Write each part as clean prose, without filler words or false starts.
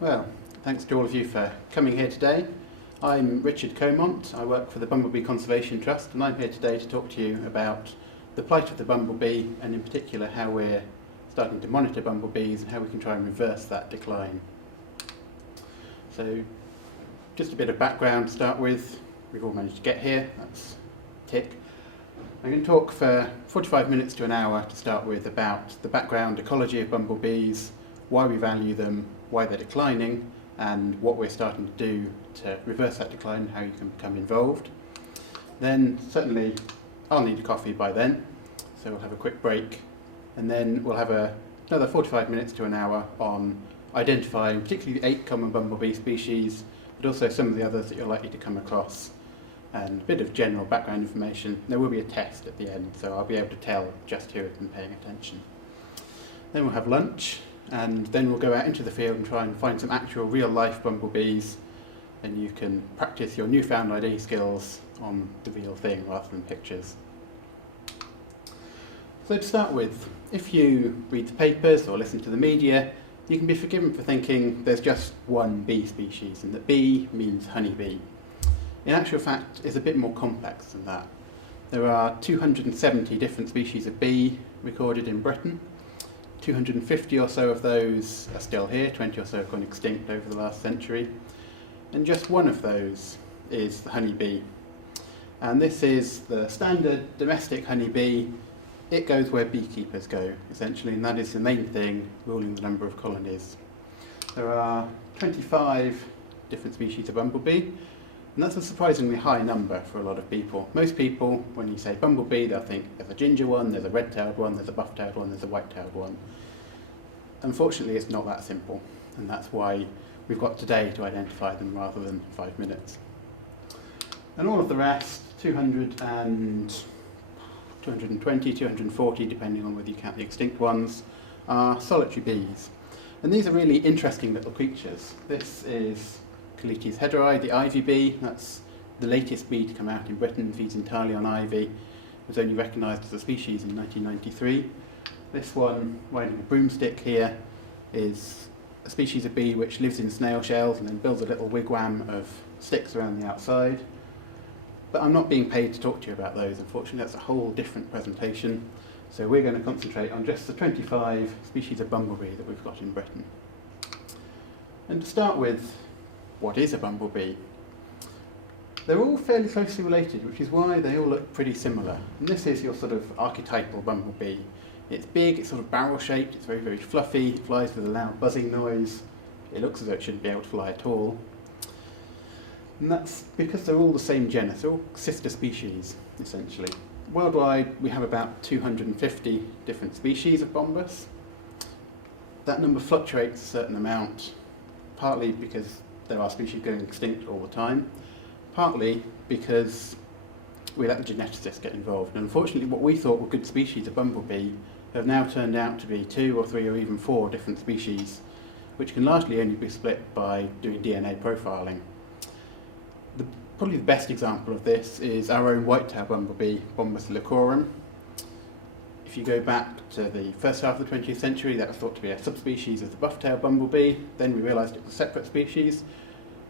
Well, thanks to all of you for coming here today. I'm Richard Comont. I work for the Bumblebee Conservation Trust, and I'm here today to talk to you about the plight of the bumblebee, and in particular how we're starting to monitor bumblebees and how we can try and reverse that decline. So, just a bit of background to start with. We've all managed to get here, that's a tick. I'm going to talk for 45 minutes to an hour to start with about the background ecology of bumblebees, why we value them, why they're declining, and what we're starting to do to reverse that decline, how you can become involved. Then certainly I'll need a coffee by then, so we'll have a quick break, and then we'll have another 45 minutes to an hour on identifying particularly the 8 common bumblebee species, but also some of the others that you're likely to come across, and a bit of general background information. There will be a test at the end, so I'll be able to tell just who has been paying attention. Then we'll have lunch, and then we'll go out into the field and try and find some actual real-life bumblebees, and you can practice your newfound ID skills on the real thing rather than pictures. So to start with, if you read the papers or listen to the media, you can be forgiven for thinking there's just one bee species and that bee means honeybee. In actual fact, it's a bit more complex than that. There are 270 different species of bee recorded in Britain. 250 or so of those are still here, 20 or so have gone extinct over the last century, and just one of those is the honeybee. And this is the standard domestic honeybee. It goes where beekeepers go, essentially, and that is the main thing ruling the number of colonies. There are 25 different species of bumblebee, and that's a surprisingly high number for a lot of people. Most people, when you say bumblebee, they'll think there's a ginger one, there's a red-tailed one, there's a buff-tailed one, there's a white-tailed one. Unfortunately, it's not that simple, and that's why we've got today to identify them rather than 5 minutes. And all of the rest, 220, 240, depending on whether you count the extinct ones, are solitary bees. And these are really interesting little creatures. This is Colites hederi, the ivy bee. That's the latest bee to come out in Britain, feeds entirely on ivy. It was only recognised as a species in 1993. This one, riding a broomstick here, is a species of bee which lives in snail shells and then builds a little wigwam of sticks around the outside. But I'm not being paid to talk to you about those, unfortunately. That's a whole different presentation. So we're going to concentrate on just the 25 species of bumblebee that we've got in Britain. And to start with, what is a bumblebee? They're all fairly closely related, which is why they all look pretty similar. And this is your sort of archetypal bumblebee. It's big, it's sort of barrel-shaped, it's very, very fluffy, it flies with a loud buzzing noise. It looks as though it shouldn't be able to fly at all. And that's because they're all the same genus, they're all sister species, essentially. Worldwide, we have about 250 different species of bombus. That number fluctuates a certain amount, partly because there are species going extinct all the time, partly because we let the geneticists get involved. And unfortunately, what we thought were good species of bumblebee have now turned out to be 2 or 3 or even 4 different species, which can largely only be split by doing DNA profiling. Probably the best example of this is our own white-tailed bumblebee, Bombus leucorum. If you go back to the first half of the 20th century, that was thought to be a subspecies of the buff-tailed bumblebee. Then we realised it was a separate species.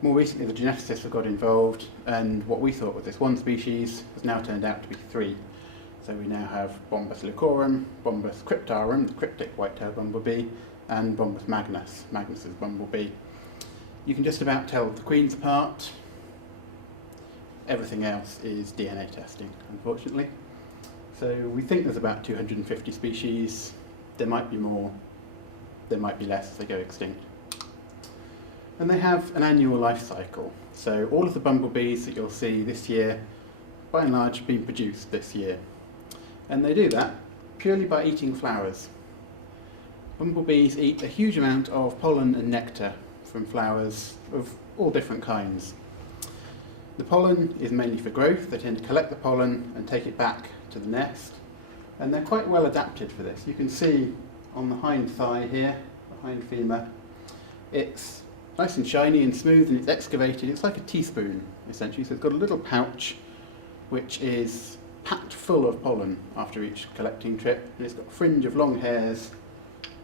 More recently, the geneticists have got involved, and what we thought was this one species has now turned out to be 3. So we now have Bombus leucorum, Bombus cryptarum, the cryptic white-tailed bumblebee, and Bombus magnus, Magnus's bumblebee. You can just about tell the queens apart. Everything else is DNA testing, unfortunately. So we think there's about 250 species. There might be more, there might be less as they go extinct. And they have an annual life cycle. So all of the bumblebees that you'll see this year, by and large, have been produced this year. And they do that purely by eating flowers. Bumblebees eat a huge amount of pollen and nectar from flowers of all different kinds. The pollen is mainly for growth. They tend to collect the pollen and take it back to the nest. And they're quite well adapted for this. You can see on the hind thigh here, the hind femur, it's nice and shiny and smooth, and it's excavated. It's like a teaspoon, essentially. So it's got a little pouch which is packed full of pollen after each collecting trip. And it's got a fringe of long hairs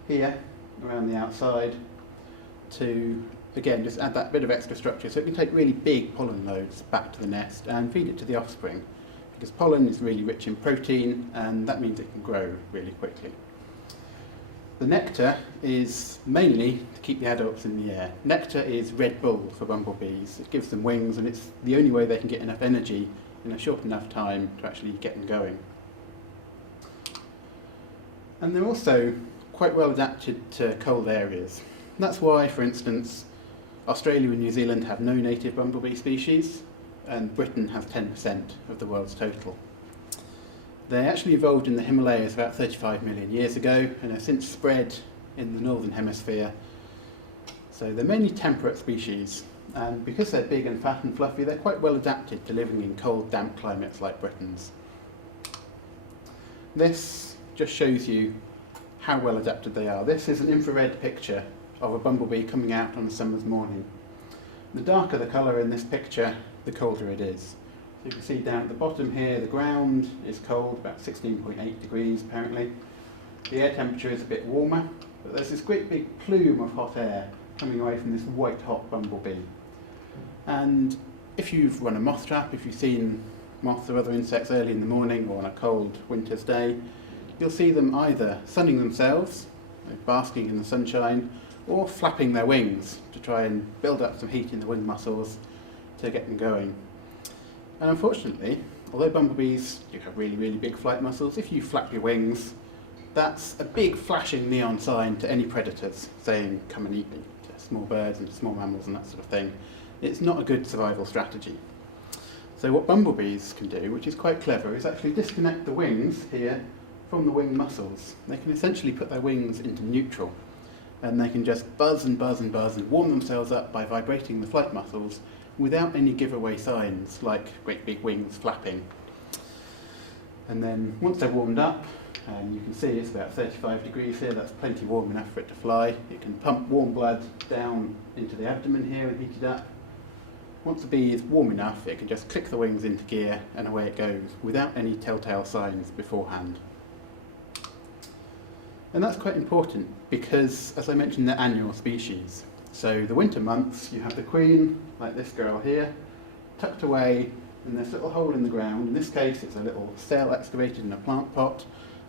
here around the outside. to, again, just add that bit of extra structure so it can take really big pollen loads back to the nest and feed it to the offspring, because pollen is really rich in protein and that means it can grow really quickly. The nectar is mainly to keep the adults in the air. Nectar is Red Bull for bumblebees. It gives them wings and it's the only way they can get enough energy in a short enough time to actually get them going. And they're also quite well adapted to cold areas. That's why, for instance, Australia and New Zealand have no native bumblebee species, and Britain has 10% of the world's total. They actually evolved in the Himalayas about 35 million years ago and have since spread in the northern hemisphere. So they're mainly temperate species, and because they're big and fat and fluffy, they're quite well adapted to living in cold, damp climates like Britain's. This just shows you how well adapted they are. This is an infrared picture of a bumblebee coming out on a summer's morning. The darker the colour in this picture, the colder it is. So you can see down at the bottom here, the ground is cold, about 16.8 degrees apparently. The air temperature is a bit warmer, but there's this great big plume of hot air coming away from this white hot bumblebee. And if you've run a moth trap, if you've seen moths or other insects early in the morning or on a cold winter's day, you'll see them either sunning themselves, basking in the sunshine, or flapping their wings to try and build up some heat in the wing muscles to get them going. And unfortunately, although bumblebees do have really, really big flight muscles, if you flap your wings, that's a big flashing neon sign to any predators saying, come and eat me, to small birds and small mammals and that sort of thing. It's not a good survival strategy. So what bumblebees can do, which is quite clever, is actually disconnect the wings here from the wing muscles. They can essentially put their wings into neutral, and they can just buzz and buzz and buzz and warm themselves up by vibrating the flight muscles without any giveaway signs like great big wings flapping. And then once they're warmed up, and you can see it's about 35 degrees here, that's plenty warm enough for it to fly. It can pump warm blood down into the abdomen here and heat it up. Once the bee is warm enough, it can just click the wings into gear and away it goes without any telltale signs beforehand. And that's quite important because, as I mentioned, they're annual species. So the winter months, you have the queen, like this girl here, tucked away in this little hole in the ground. In this case, it's a little cell excavated in a plant pot.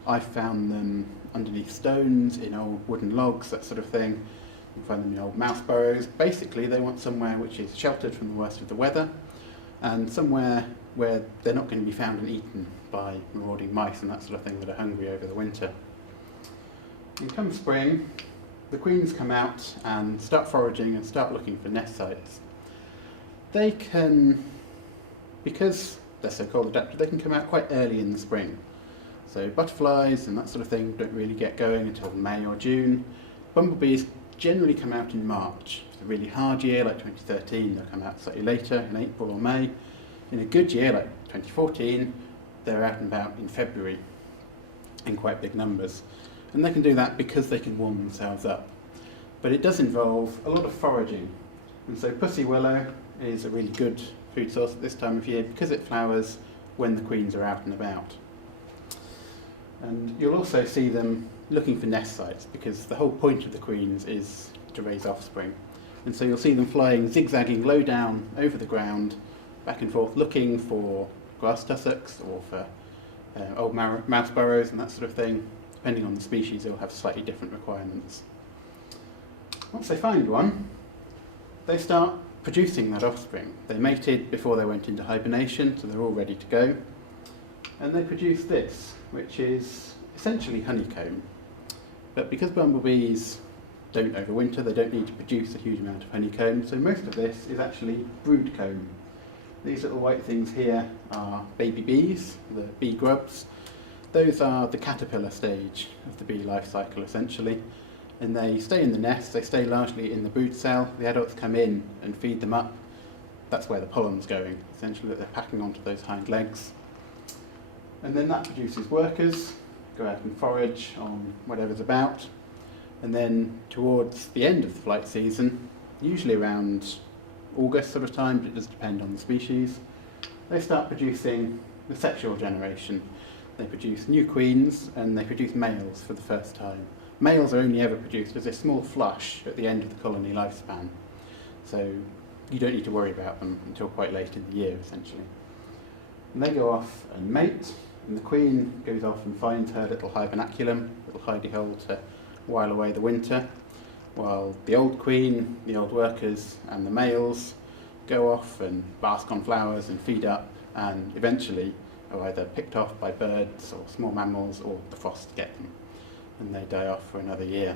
I found them underneath stones, in old wooden logs, that sort of thing. You can find them in old mouse burrows. Basically, they want somewhere which is sheltered from the worst of the weather, and somewhere where they're not going to be found and eaten by marauding mice and that sort of thing that are hungry over the winter. And come spring, the queens come out and start foraging and start looking for nest sites. They can, because they're so cold adapted, they can come out quite early in the spring. So butterflies and that sort of thing don't really get going until May or June. Bumblebees generally come out in March. If it's a really hard year like 2013, they'll come out slightly later in April or May. In a good year like 2014, they're out and about in February in quite big numbers. And they can do that because they can warm themselves up. But it does involve a lot of foraging. And so pussy willow is a really good food source at this time of year because it flowers when the queens are out and about. And you'll also see them looking for nest sites because the whole point of the queens is to raise offspring. And so you'll see them flying, zigzagging low down over the ground, back and forth, looking for grass tussocks or for old mouse burrows and that sort of thing. Depending on the species, they'll have slightly different requirements. Once they find one, they start producing that offspring. They mated before they went into hibernation, so they're all ready to go. And they produce this, which is essentially honeycomb. But because bumblebees don't overwinter, they don't need to produce a huge amount of honeycomb, so most of this is actually brood comb. These little white things here are baby bees, the bee grubs. Those are the caterpillar stage of the bee life cycle, essentially. And they stay in the nest, they stay largely in the brood cell. The adults come in and feed them up. That's where the pollen's going, essentially, that they're packing onto those hind legs. And then that produces workers, go out and forage on whatever's about. And then towards the end of the flight season, usually around August sort of time, but it does depend on the species, they start producing the sexual generation. They produce new queens and they produce males for the first time. Males are only ever produced as a small flush at the end of the colony lifespan, so you don't need to worry about them until quite late in the year, essentially. And they go off and mate, and the queen goes off and finds her little hibernaculum, little hidey hole to while away the winter, while the old queen, the old workers, and the males go off and bask on flowers and feed up, and eventually are either picked off by birds or small mammals, or the frost get them, and they die off for another year.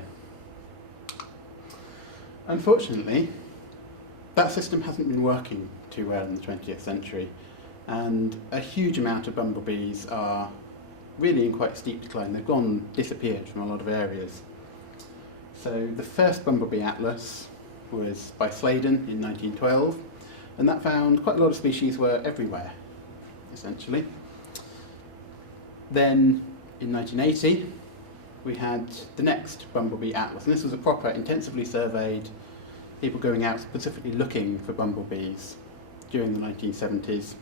Unfortunately, that system hasn't been working too well in the 20th century, and a huge amount of bumblebees are really in quite steep decline. They've disappeared from a lot of areas. So the first Bumblebee Atlas was by Sladen in 1912, and that found quite a lot of species were everywhere, essentially. Then in 1980, we had the next Bumblebee Atlas, and this was a proper, intensively surveyed, people going out specifically looking for bumblebees during the 1970s.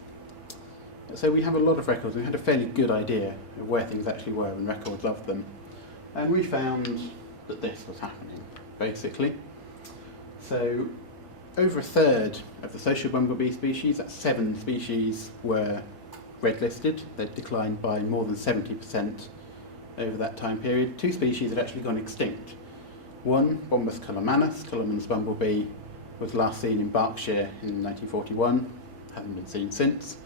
So we have a lot of records. We had a fairly good idea of where things actually were and records of them. And we found that this was happening, basically. So over a third of the social bumblebee species, that's 7 species, were red listed. They'd declined by more than 70% over that time period. 2 species had actually gone extinct. One, Bombus colomanus, Cullerman's bumblebee, was last seen in Berkshire in 1941, hasn't been seen since.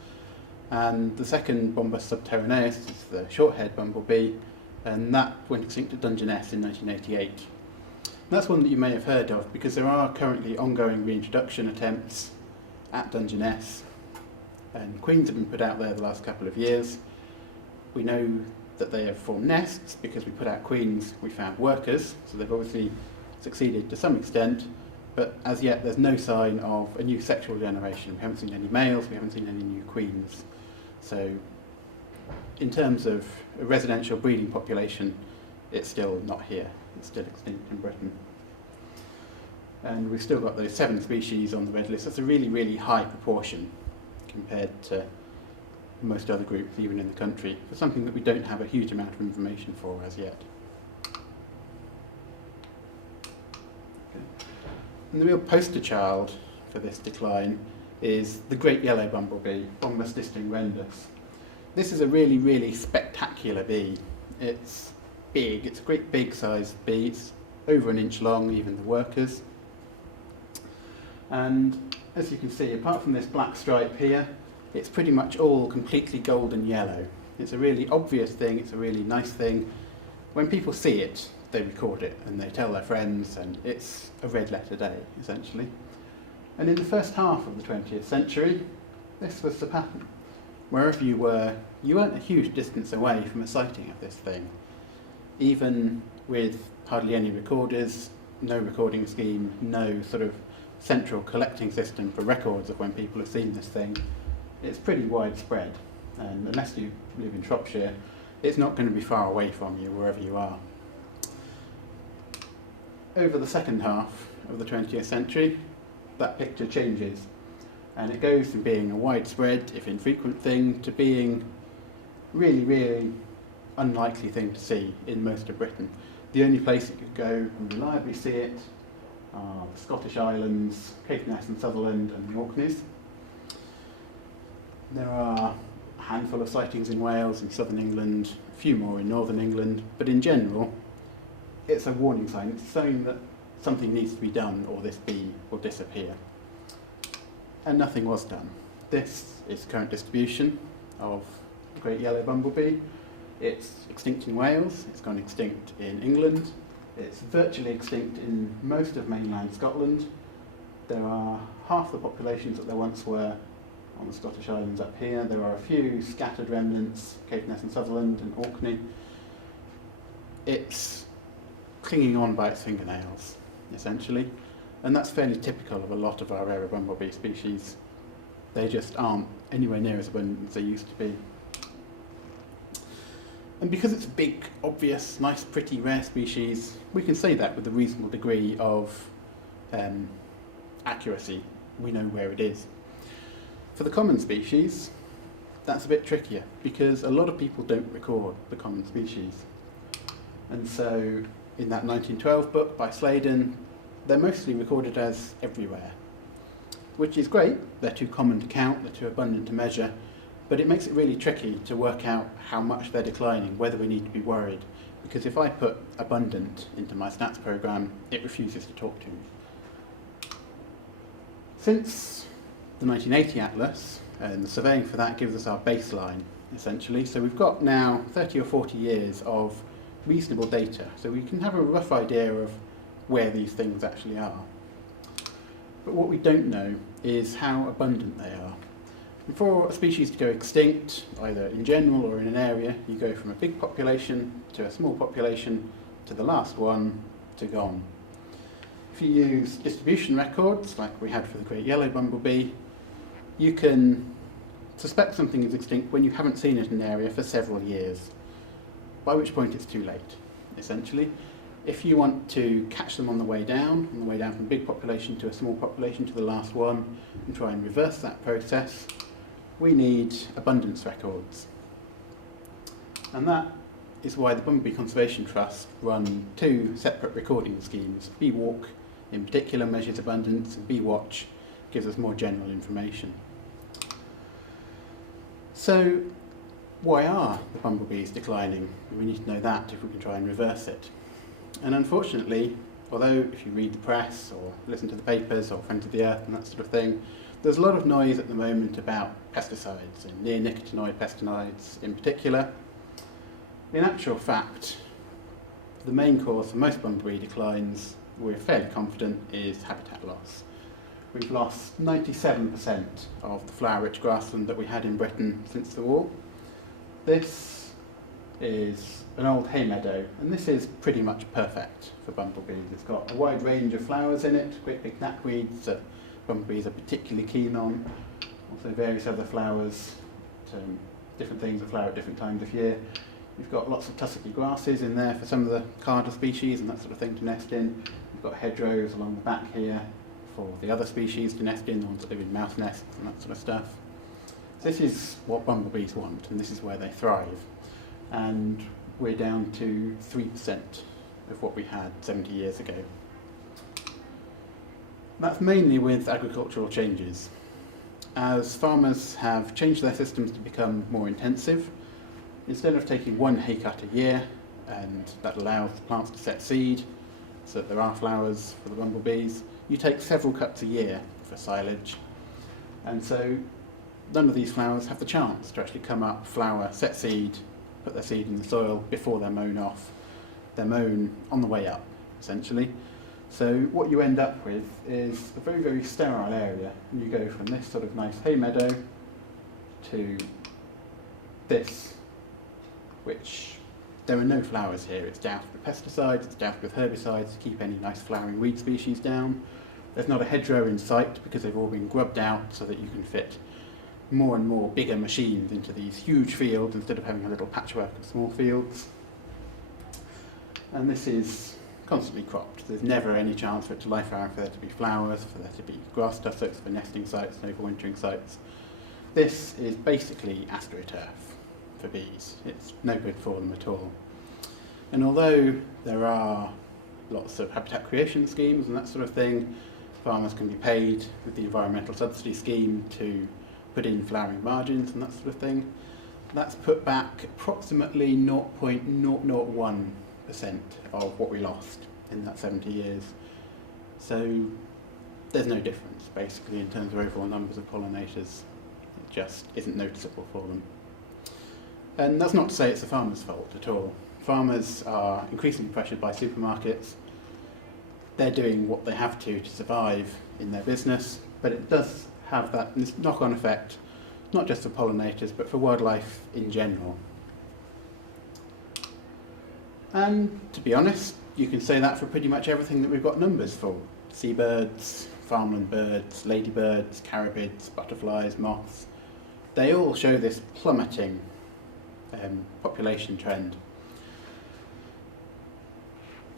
And the second, Bombus subterraneus, is the short-haired bumblebee, and that went extinct at Dungeness in 1988. And that's one that you may have heard of, because there are currently ongoing reintroduction attempts at Dungeness, and queens have been put out there the last couple of years. We know that they have formed nests because we put out queens, we found workers, so they've obviously succeeded to some extent, but as yet there's no sign of a new sexual generation. We haven't seen any males, we haven't seen any new queens. So in terms of a residential breeding population, it's still not here, it's still extinct in Britain. And we've still got those 7 species on the red list. That's a really, really high proportion compared to most other groups, even in the country, for something that we don't have a huge amount of information for as yet. Okay. And the real poster child for this decline is the great yellow bumblebee, Bombus distinguendus. This is a really, really spectacular bee. It's big, it's a great big sized bee, it's over an inch long, even the workers. And as you can see, apart from this black stripe here, it's pretty much all completely golden yellow. It's a really obvious thing, it's a really nice thing. When people see it, they record it and they tell their friends, and it's a red letter day, essentially. And in the first half of the 20th century, this was the pattern. Wherever you were, you weren't a huge distance away from a sighting of this thing. Even with hardly any recorders, no recording scheme, no sort of central collecting system for records of when people have seen this thing, it's pretty widespread, and unless you live in Shropshire, it's not going to be far away from you wherever you are. Over the second half of the 20th century, that picture changes, and it goes from being a widespread, if infrequent thing, to being really, really unlikely thing to see in most of Britain. The only place you could go and reliably see it are the Scottish Islands, Caithness and Sutherland, and the Orkneys. There are a handful of sightings in Wales and southern England, a few more in northern England, but in general, it's a warning sign. It's a sign that something needs to be done or this bee will disappear. And nothing was done. This is the current distribution of the great yellow bumblebee. It's extinct in Wales, it's gone extinct in England, it's virtually extinct in most of mainland Scotland. There are half the populations that there once were on the Scottish Islands up here. There are a few scattered remnants, Caithness and Sutherland and Orkney. It's clinging on by its fingernails, essentially, and that's fairly typical of a lot of our rarer bumblebee species. They just aren't anywhere near as abundant as they used to be. And because it's a big, obvious, nice, pretty, rare species, we can say that with a reasonable degree of accuracy. We know where it is. For the common species, that's a bit trickier, because a lot of people don't record the common species. And so in that 1912 book by Sladen, they're mostly recorded as everywhere, which is great. They're too common to count, they're too abundant to measure, but it makes it really tricky to work out how much they're declining, whether we need to be worried, because if I put abundant into my stats program, it refuses to talk to me. Since the 1980 atlas, and the surveying for that gives us our baseline, essentially, so we've got now 30 or 40 years of reasonable data, so we can have a rough idea of where these things actually are. But what we don't know is how abundant they are. And for a species to go extinct, either in general or in an area, you go from a big population to a small population to the last one to gone. If you use distribution records, like we had for the great yellow bumblebee, you can suspect something is extinct when you haven't seen it in an area for several years, by which point it's too late, essentially. If you want to catch them on the way down from a big population to a small population to the last one, and try and reverse that process, we need abundance records. And that is why the Bumblebee Conservation Trust run two separate recording schemes. BWalk in particular measures abundance, and BWatch gives us more general information. So why are the bumblebees declining? We need to know that if we can try and reverse it. And unfortunately, although if you read the press or listen to the papers or Friends of the Earth and that sort of thing, there's a lot of noise at the moment about pesticides and neonicotinoid pesticides in particular. In actual fact, the main cause for most bumblebee declines, we're fairly confident, is habitat loss. We've lost 97% of the flower-rich grassland that we had in Britain since the war. This is an old hay meadow, and this is pretty much perfect for bumblebees. It's got a wide range of flowers in it, great big knapweeds that bumblebees are particularly keen on, also various other flowers, different things that flower at different times of year. You've got lots of tussocky grasses in there for some of the carder species and that sort of thing to nest in. You've got hedgerows along the back here for the other species to nest in, the ones that live in mouse nests and that sort of stuff. So this is what bumblebees want, and this is where they thrive. And we're down to 3% of what we had 70 years ago. That's mainly with agricultural changes. As farmers have changed their systems to become more intensive, instead of taking one hay cut a year, and that allows the plants to set seed, so that there are flowers for the bumblebees, you take several cuts a year for silage. And so none of these flowers have the chance to actually come up, flower, set seed, put their seed in the soil before they're mown off. They're mown on the way up, essentially. So what you end up with is a very, very sterile area. And you go from this sort of nice hay meadow to this, which there are no flowers here. It's doused with pesticides, it's doused with herbicides to keep any nice flowering weed species down. There's not a hedgerow in sight because they've all been grubbed out so that you can fit more and more bigger machines into these huge fields instead of having a little patchwork of small fields. And this is constantly cropped. There's never any chance for it to life flower, for there to be flowers, for there to be grass tussocks, for nesting sites and overwintering sites. This is basically astroturf for bees. It's no good for them at all. And although there are lots of habitat creation schemes and that sort of thing, farmers can be paid with the environmental subsidy scheme to put in flowering margins and that sort of thing. That's put back approximately 0.001% of what we lost in that 70 years. So there's no difference basically in terms of overall numbers of pollinators. It just isn't noticeable for them. And that's not to say it's the farmer's fault at all. Farmers are increasingly pressured by supermarkets. They're doing what they have to survive in their business, but it does have that knock-on effect, not just for pollinators, but for wildlife in general. And to be honest, you can say that for pretty much everything that we've got numbers for. Seabirds, farmland birds, ladybirds, carabids, butterflies, moths. They all show this plummeting population trend.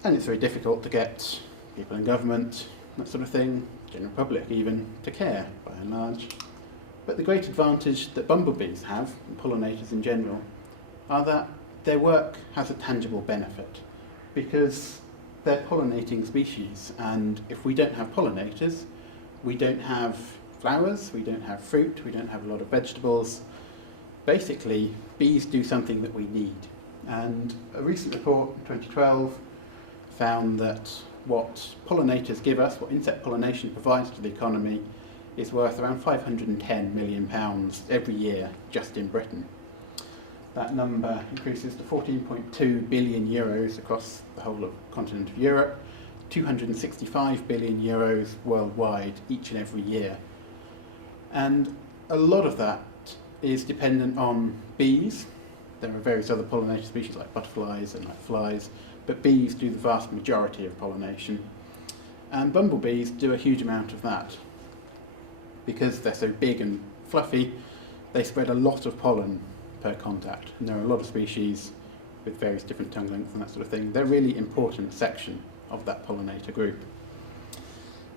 And it's very difficult to get people in government, that sort of thing, general public even, to care by and large. But the great advantage that bumblebees have, and pollinators in general, are that their work has a tangible benefit, because they're pollinating species, and if we don't have pollinators, we don't have flowers, we don't have fruit, we don't have a lot of vegetables. Basically, bees do something that we need. And a recent report in 2012 found that what pollinators give us, what insect pollination provides to the economy, is worth around £510 million every year just in Britain. That number increases to 14.2 billion euros across the whole of the continent of Europe, 265 billion euros worldwide each and every year. And a lot of that is dependent on bees. There are various other pollinator species like butterflies and like flies, but bees do the vast majority of pollination. And bumblebees do a huge amount of that. Because they're so big and fluffy, they spread a lot of pollen per contact. And there are a lot of species with various different tongue lengths and that sort of thing. They're a really important section of that pollinator group.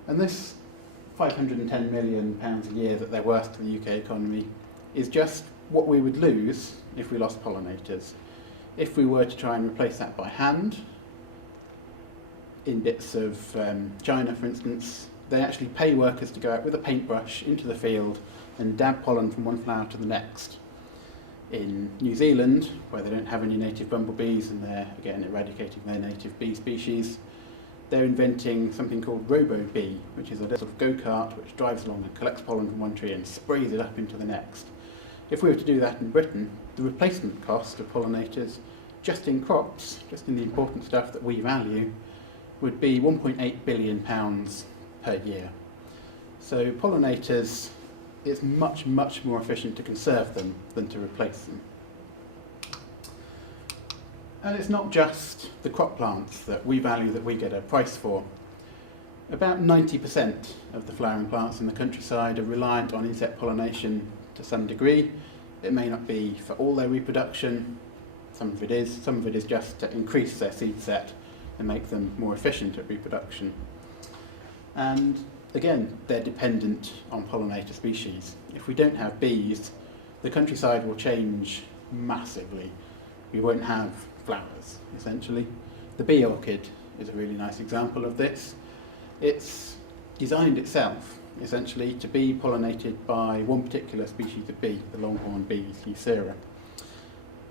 And this £510 million a year that they're worth to the UK economy is just what we would lose if we lost pollinators. If we were to try and replace that by hand, in bits of China for instance, they actually pay workers to go out with a paintbrush into the field and dab pollen from one flower to the next. In New Zealand, where they don't have any native bumblebees and they're again eradicating their native bee species, they're inventing something called robo-bee, which is a little sort of go-kart which drives along and collects pollen from one tree and sprays it up into the next. If we were to do that in Britain, the replacement cost of pollinators, just in crops, just in the important stuff that we value, would be £1.8 billion per year. So pollinators, it's much, much more efficient to conserve them than to replace them. And it's not just the crop plants that we value that we get a price for. About 90% of the flowering plants in the countryside are reliant on insect pollination to some degree. It may not be for all their reproduction, some of it is just to increase their seed set and make them more efficient at reproduction. And again, they're dependent on pollinator species. If we don't have bees, the countryside will change massively. We won't have flowers, essentially. The bee orchid is a really nice example of this. It's designed itself, essentially, to be pollinated by one particular species of bee, the longhorn bees, Eucera.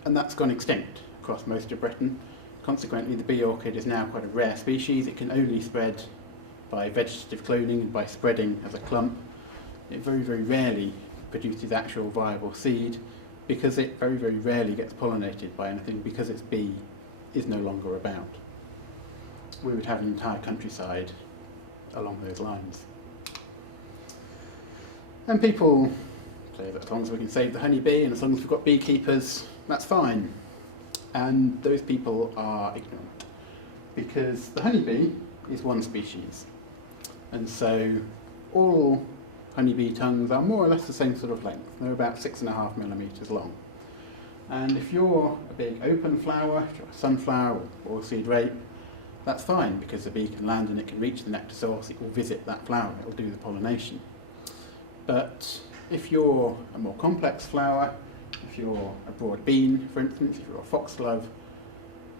And that's gone extinct across most of Britain. Consequently, the bee orchid is now quite a rare species. It can only spread by vegetative cloning and by spreading as a clump. It very, very rarely produces actual viable seed because it very, very rarely gets pollinated by anything because its bee is no longer about. We would have an entire countryside along those lines. And people say that as long as we can save the honeybee and as long as we've got beekeepers, that's fine. And those people are ignorant because the honeybee is one species. And so all honeybee tongues are more or less the same sort of length. They're about 6.5 millimetres long. And if you're a big open flower, if you're a sunflower or oilseed rape, that's fine because the bee can land and it can reach the nectar source, it will visit that flower, it will do the pollination. But if you're a more complex flower, if you're a broad bean, for instance, if you're a foxglove,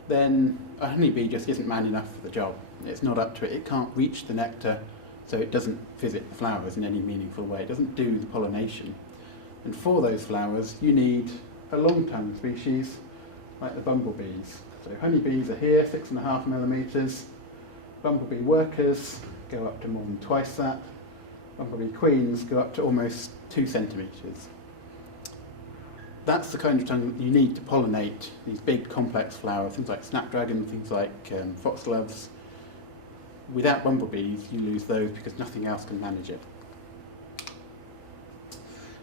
then a honeybee just isn't man enough for the job. It's not up to it, it can't reach the nectar, so it doesn't visit the flowers in any meaningful way, it doesn't do the pollination. And for those flowers, you need a long-tongued species like the bumblebees. So honeybees are here, 6.5 millimetres. Bumblebee workers go up to more than twice that. Bumblebee queens go up to almost 2 centimetres. That's the kind of tongue that you need to pollinate these big complex flowers, things like snapdragon, things like foxgloves. Without bumblebees, you lose those because nothing else can manage it.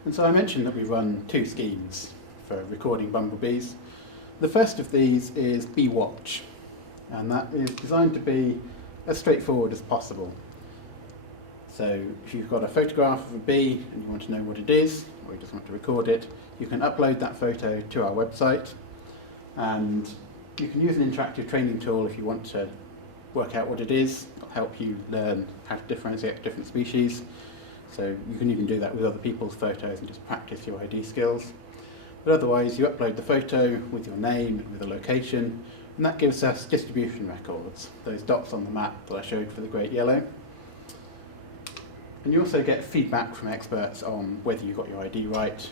And so I mentioned that we run 2 schemes for recording bumblebees. The first of these is BWatch, and that is designed to be as straightforward as possible. So if you've got a photograph of a bee and you want to know what it is, or you just want to record it, you can upload that photo to our website, and you can use an interactive training tool if you want to work out what it is. It'll help you learn how to differentiate different species. So you can even do that with other people's photos and just practice your ID skills. But otherwise, you upload the photo with your name and with a location. And that gives us distribution records, those dots on the map that I showed for the great yellow. And you also get feedback from experts on whether you got your ID right,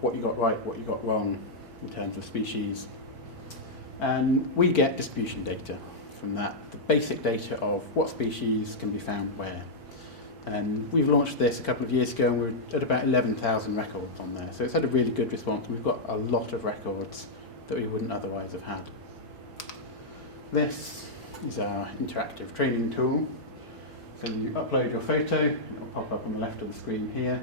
what you got right, what you got wrong in terms of species. And we get distribution data from that, the basic data of what species can be found where. And we've launched this a couple of years ago and we're at about 11,000 records on there. So it's had a really good response. We've got a lot of records that we wouldn't otherwise have had. This is our interactive training tool. So you upload your photo, it will pop up on the left of the screen here,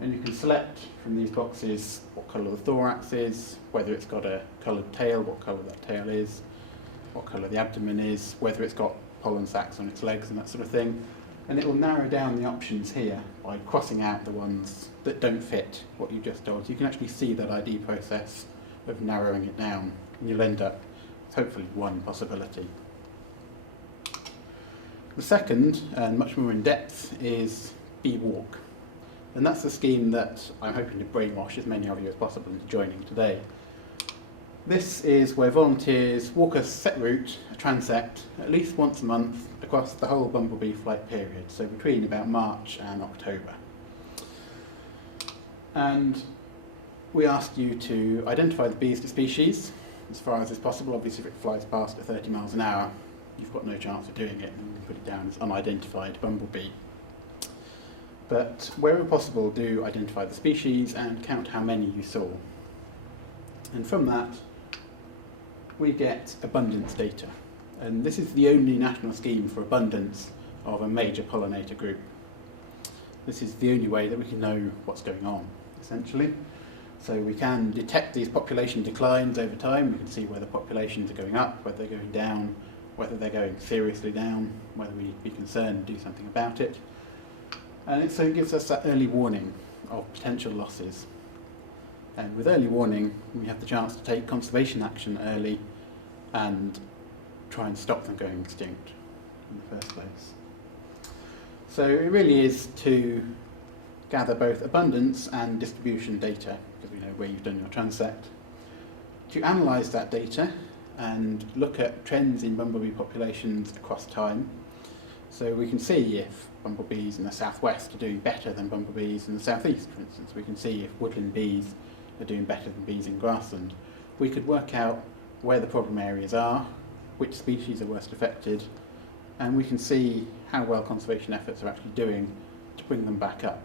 and you can select from these boxes what colour the thorax is, whether it's got a coloured tail, what colour that tail is, what colour the abdomen is, whether it's got pollen sacs on its legs and that sort of thing. And it will narrow down the options here by crossing out the ones that don't fit what you just told. So you can actually see that ID process of narrowing it down, and you'll end up with hopefully one possibility. The second, and much more in depth, is BWalk. And that's the scheme that I'm hoping to brainwash as many of you as possible into joining today. This is where volunteers walk a set route, a transect, at least once a month across the whole Bumblebee flight period, so between about March and October. And we ask you to identify the bees to species as far as is possible. Obviously, if it flies past at 30 miles an hour, you've got no chance of doing it, and you can put it down as unidentified bumblebee. But wherever possible, do identify the species and count how many you saw. And from that, we get abundance data. And this is the only national scheme for abundance of a major pollinator group. This is the only way that we can know what's going on, essentially. So we can detect these population declines over time. We can see whether populations are going up, whether they're going down, whether they're going seriously down, whether we need to be concerned and do something about it. And it so gives us that early warning of potential losses. And with early warning, we have the chance to take conservation action early and try and stop them going extinct in the first place. So it really is to gather both abundance and distribution data, because we know where you've done your transect, to analyse that data and look at trends in bumblebee populations across time. So we can see if bumblebees in the southwest are doing better than bumblebees in the southeast, for instance. We can see if woodland bees are doing better than bees in grassland. We could work out where the problem areas are, which species are worst affected, and we can see how well conservation efforts are actually doing to bring them back up.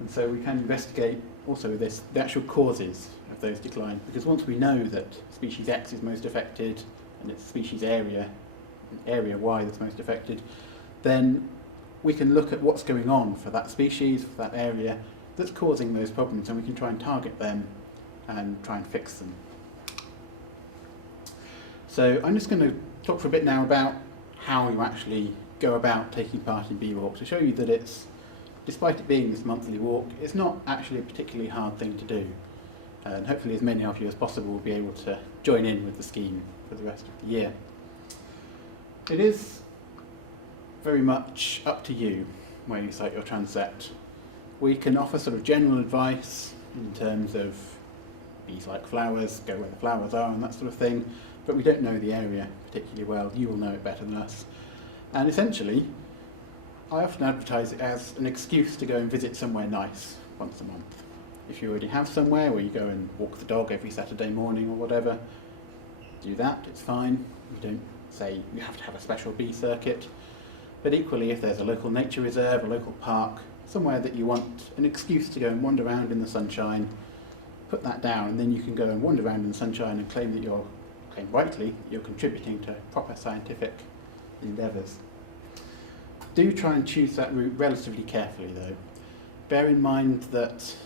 And so we can investigate also the actual causes of those declines, because once we know that species X is most affected and it's species area Y that's most affected, then we can look at what's going on for that species, for that area that's causing those problems, and we can try and target them and try and fix them. So I'm just going to talk for a bit now about how you actually go about taking part in BWalk, to show you that it's, despite it being this monthly walk, it's not actually a particularly hard thing to do. And hopefully as many of you as possible will be able to join in with the scheme for the rest of the year. It is very much up to you where you site your transect. We can offer sort of general advice in terms of bees like flowers, go where the flowers are and that sort of thing, but we don't know the area particularly well. You will know it better than us. And essentially, I often advertise it as an excuse to go and visit somewhere nice once a month. If you already have somewhere where you go and walk the dog every Saturday morning or whatever, do that, it's fine. You don't say you have to have a special bee circuit. But equally, if there's a local nature reserve, a local park, somewhere that you want an excuse to go and wander around in the sunshine, put that down, and then you can go and wander around in the sunshine and claim rightly, you're contributing to proper scientific endeavours. Do try and choose that route relatively carefully though. Bear in mind that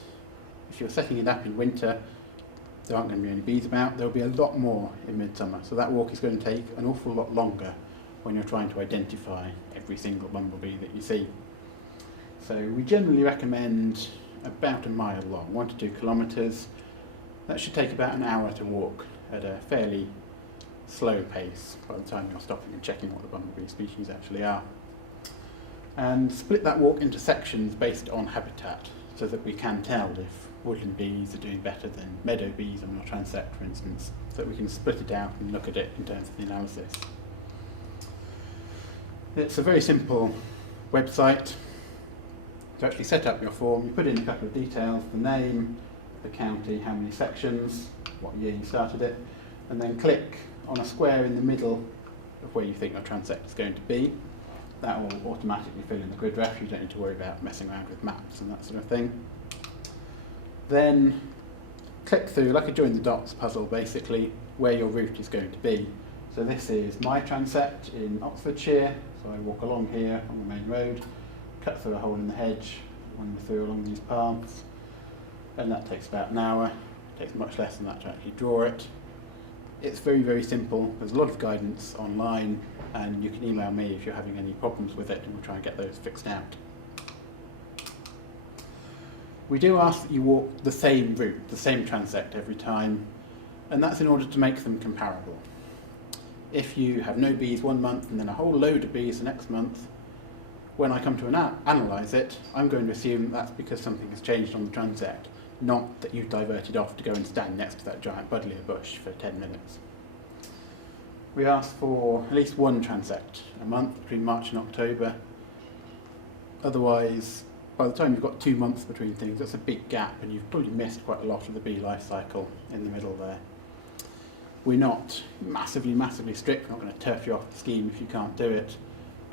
if you're setting it up in winter, there aren't going to be any bees about. There will be a lot more in midsummer, so that walk is going to take an awful lot longer when you're trying to identify every single bumblebee that you see. So we generally recommend about a mile long, 1 to 2 kilometres. That should take about an hour to walk at a fairly slow pace by the time you're stopping and checking what the bumblebee species actually are. And split that walk into sections based on habitat, so that we can tell if woodland bees are doing better than meadow bees on your transect, for instance. so that we can split it out and look at it in terms of the analysis. It's a very simple website. To actually set up your form, you put in a couple of details, the name, the county, how many sections, what year you started it, and then click on a square in the middle of where you think your transect is going to be. That will automatically fill in the grid ref. You don't need to worry about messing around with maps and that sort of thing. Then click through, like a join the dots puzzle basically, where your route is going to be. So this is my transect in Oxfordshire, so I walk along here on the main road, cut through a hole in the hedge, wander through along these paths, and that takes about an hour. It takes much less than that to actually draw it. It's very, very simple. There's a lot of guidance online, and you can email me if you're having any problems with it, and we'll try and get those fixed out. We do ask that you walk the same route, the same transect every time, and that's in order to make them comparable. If you have no bees one month and then a whole load of bees the next month, when I come to analyse it, I'm going to assume that's because something has changed on the transect, not that you've diverted off to go and stand next to that giant buddleia bush for 10 minutes. We ask for at least one transect a month between March and October. Otherwise, by the time you've got 2 months between things, that's a big gap, and you've probably missed quite a lot of the bee life cycle in the middle there. We're not massively, massively strict. We're not going to turf you off the scheme if you can't do it.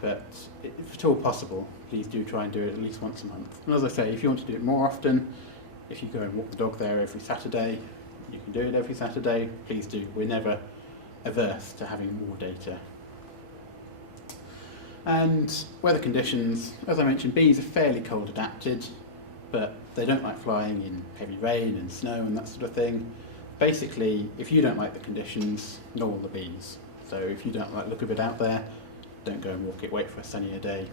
But if at all possible, please do try and do it at least once a month. And as I say, if you want to do it more often, if you go and walk the dog there every Saturday, you can do it every Saturday, please do. We're never averse to having more data. And weather conditions, as I mentioned, bees are fairly cold adapted, but they don't like flying in heavy rain and snow and that sort of thing. Basically, if you don't like the conditions, nor will the bees. So if you don't like the look of it out there, don't go and walk it, wait for a sunnier day.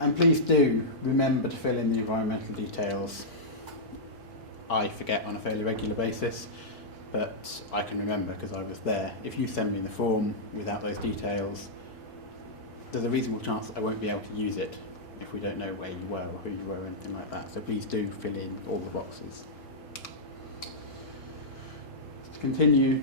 And please do remember to fill in the environmental details. I forget on a fairly regular basis, but I can remember because I was there. If you send me the form without those details, there's a reasonable chance that I won't be able to use it if we don't know where you were or who you were or anything like that. So please do fill in all the boxes. To continue,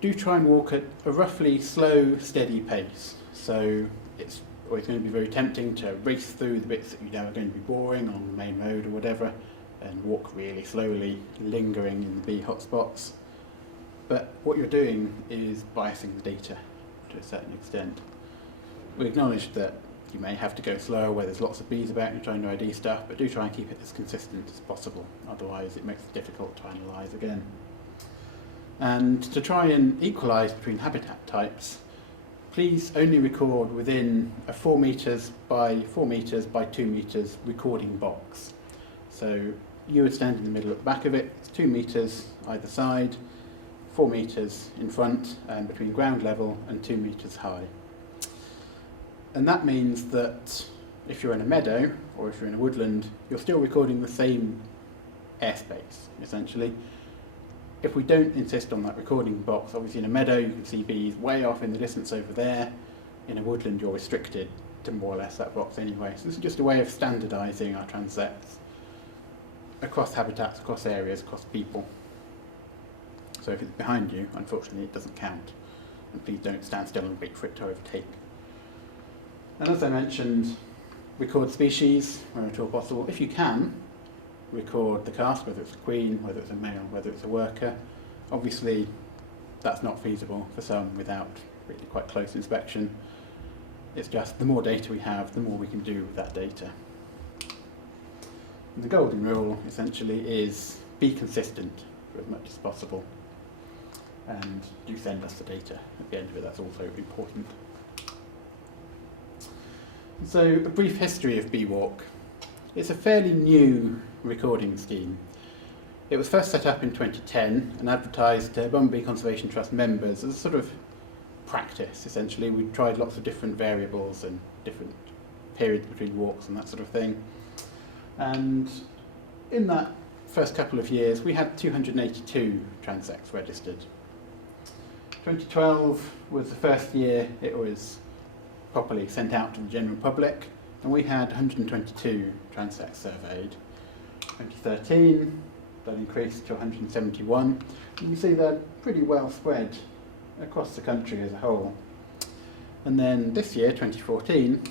do try and walk at a roughly slow, steady pace. So it's always going to be very tempting to race through the bits that you know are going to be boring on the main road or whatever, and walk really slowly, lingering in the bee hotspots. But what you're doing is biasing the data to a certain extent. We acknowledge that you may have to go slower where there's lots of bees about and you're trying to ID stuff, but do try and keep it as consistent as possible. Otherwise it makes it difficult to analyse again. And to try and equalise between habitat types, please only record within a 4 metres by 4 metres by 2 metres recording box. So you would stand in the middle at the back of it, it's 2 metres either side, 4 metres in front and between ground level and 2 metres high. And that means that if you're in a meadow or if you're in a woodland, you're still recording the same airspace, essentially. If we don't insist on that recording box, obviously in a meadow you can see bees way off in the distance over there. In a woodland you're restricted to more or less that box anyway. So this is just a way of standardising our transects across habitats, across areas, across people. So if it's behind you, unfortunately it doesn't count. And please don't stand still and wait for it to overtake. And as I mentioned, record species where at all possible. If you can, record the caste, whether it's a queen, whether it's a male, whether it's a worker. Obviously, that's not feasible for some without really quite close inspection. It's just the more data we have, the more we can do with that data. And the golden rule, essentially, is be consistent for as much as possible. And do send us the data. At the end of it, that's also important. So, a brief history of BWalk. It's a fairly new recording scheme. It was first set up in 2010 and advertised to Bumblebee Conservation Trust members as a sort of practice, essentially. We tried lots of different variables and different periods between walks and that sort of thing. And in that first couple of years, we had 282 transects registered. 2012 was the first year it was properly sent out to the general public, and we had 122 transects surveyed. 2013, that increased to 171. You can see they're pretty well spread across the country as a whole. And then this year, 2014,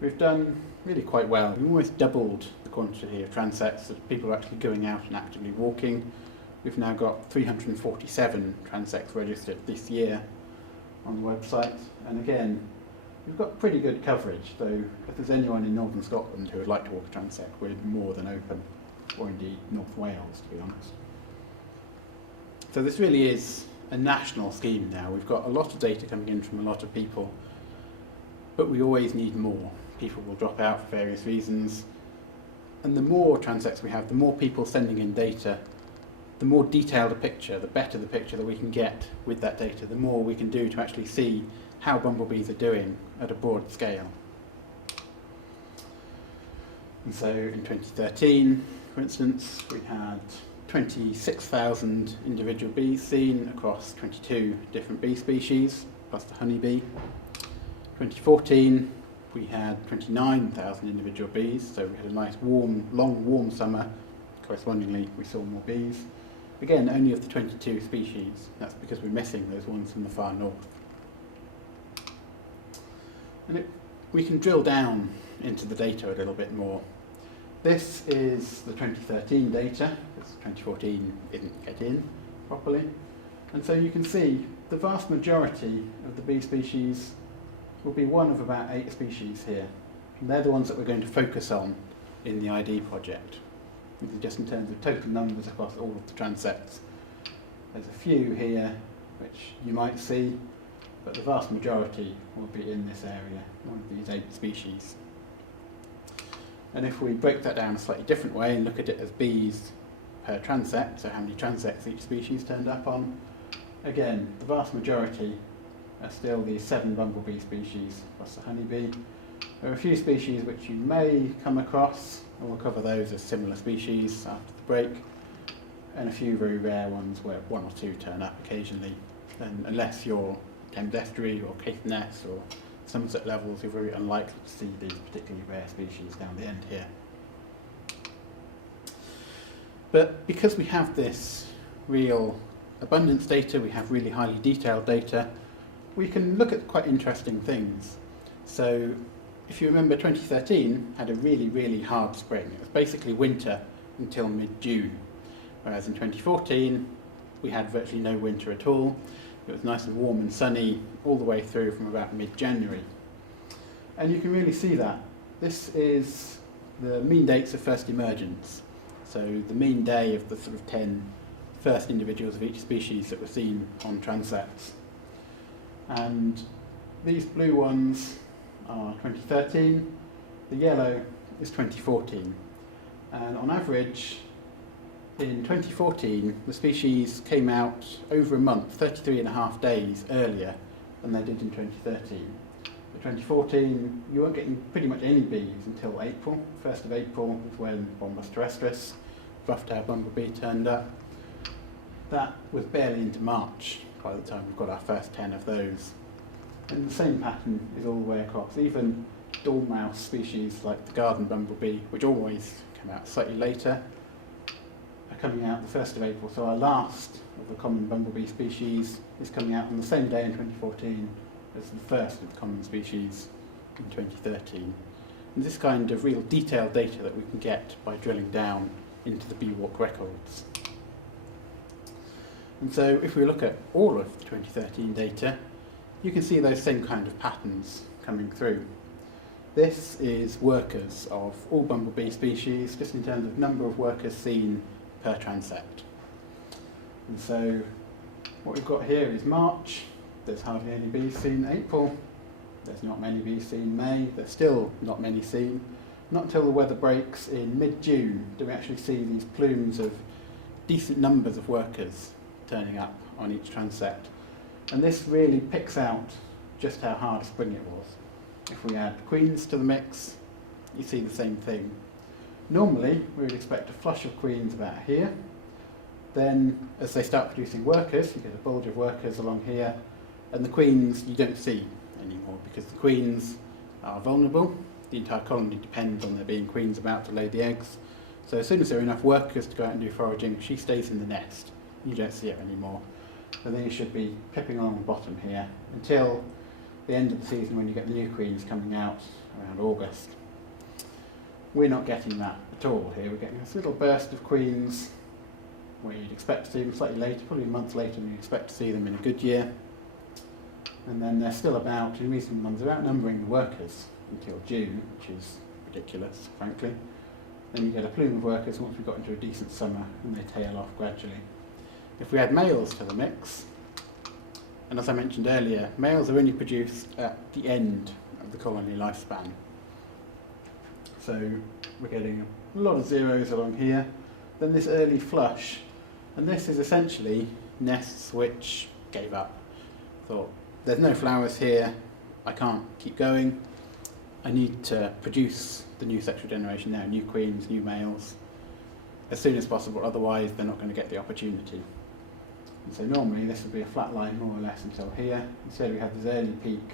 we've done really quite well. We've almost doubled the quantity of transects that people are actually going out and actively walking. We've now got 347 transects registered this year on the website. And again, we've got pretty good coverage, though if there's anyone in northern Scotland who would like to walk a transect, we're more than open, or indeed North Wales, to be honest. So this really is a national scheme now. We've got a lot of data coming in from a lot of people, but we always need more. People will drop out for various reasons, and the more transects we have, the more people sending in data, the more detailed a picture, the better the picture that we can get with that data, the more we can do to actually see how bumblebees are doing at a broad scale. And so in 2013, for instance, we had 26,000 individual bees seen across 22 different bee species, plus the honeybee. 2014, we had 29,000 individual bees, so we had a nice long warm summer. Correspondingly, we saw more bees. Again, only of the 22 species. That's because we're missing those ones from the far north. And we can drill down into the data a little bit more. This is the 2013 data, because 2014 didn't get in properly. And so you can see the vast majority of the bee species will be one of about 8 species here. And they're the ones that we're going to focus on in the ID project. These are just in terms of total numbers across all of the transects. There's a few here which you might see, but the vast majority will be in this area, one of these 8 species. And if we break that down a slightly different way and look at it as bees per transect, so how many transects each species turned up on, again, the vast majority are still these 7 bumblebee species plus the honeybee. There are a few species which you may come across, and we'll cover those as similar species after the break, and a few very rare ones where 1 or 2 turn up occasionally. And unless you're Thames Estuary or Caithness or Somerset levels, you're very unlikely to see these particularly rare species down the end here. But because we have this real abundance data, we have really highly detailed data, we can look at quite interesting things. So if you remember, 2013 had a really, really hard spring. It was basically winter until mid-June, whereas in 2014 we had virtually no winter at all. It was nice and warm and sunny all the way through from about mid-January. And you can really see that. This is the mean dates of first emergence. So the mean day of the sort of 10 first individuals of each species that were seen on transects. And these blue ones are 2013, the yellow is 2014. And on average, in 2014, the species came out over a month, 33.5 days earlier than they did in 2013. In 2014, you weren't getting pretty much any bees until April. 1st of April is when Bombus terrestris, rough-tailed bumblebee, turned up. That was barely into March by the time we've got our first 10 of those. And the same pattern is all the way across. Even dormouse species like the garden bumblebee, which always come out slightly later, are coming out the 1st of April. So our last of the common bumblebee species is coming out on the same day in 2014 as the first of the common species in 2013. And this kind of real detailed data that we can get by drilling down into the BWatch records. And so if we look at all of the 2013 data, you can see those same kind of patterns coming through. This is workers of all bumblebee species, just in terms of number of workers seen per transect. And so what we've got here is March. There's hardly any bees seen in April. There's not many bees seen in May. There's still not many seen. Not until the weather breaks in mid-June do we actually see these plumes of decent numbers of workers turning up on each transect. And this really picks out just how hard a spring it was. If we add queens to the mix, you see the same thing. Normally, we would expect a flush of queens about here. Then, as they start producing workers, you get a bulge of workers along here, and the queens you don't see anymore because the queens are vulnerable. The entire colony depends on there being queens about to lay the eggs, So as soon as there are enough workers to go out and do foraging, she stays in the nest. You don't see her anymore. So these should be pipping along the bottom here until the end of the season when you get the new queens coming out around August. We're not getting that at all here. We're getting this little burst of queens where you'd expect to see them slightly later, probably a month later than you expect to see them in a good year. And then they're still about, in recent months, they're outnumbering the workers until June, which is ridiculous, frankly. Then you get a plume of workers once we've got into a decent summer, and they tail off gradually. If we add males to the mix, and as I mentioned earlier, males are only produced at the end of the colony lifespan. So we're getting a lot of zeros along here. Then this early flush, and this is essentially nests which gave up. Thought, there's no flowers here, I can't keep going. I need to produce the new sexual generation now, new queens, new males, as soon as possible, otherwise they're not going to get the opportunity. And so normally this would be a flat line more or less until here. Instead we have this early peak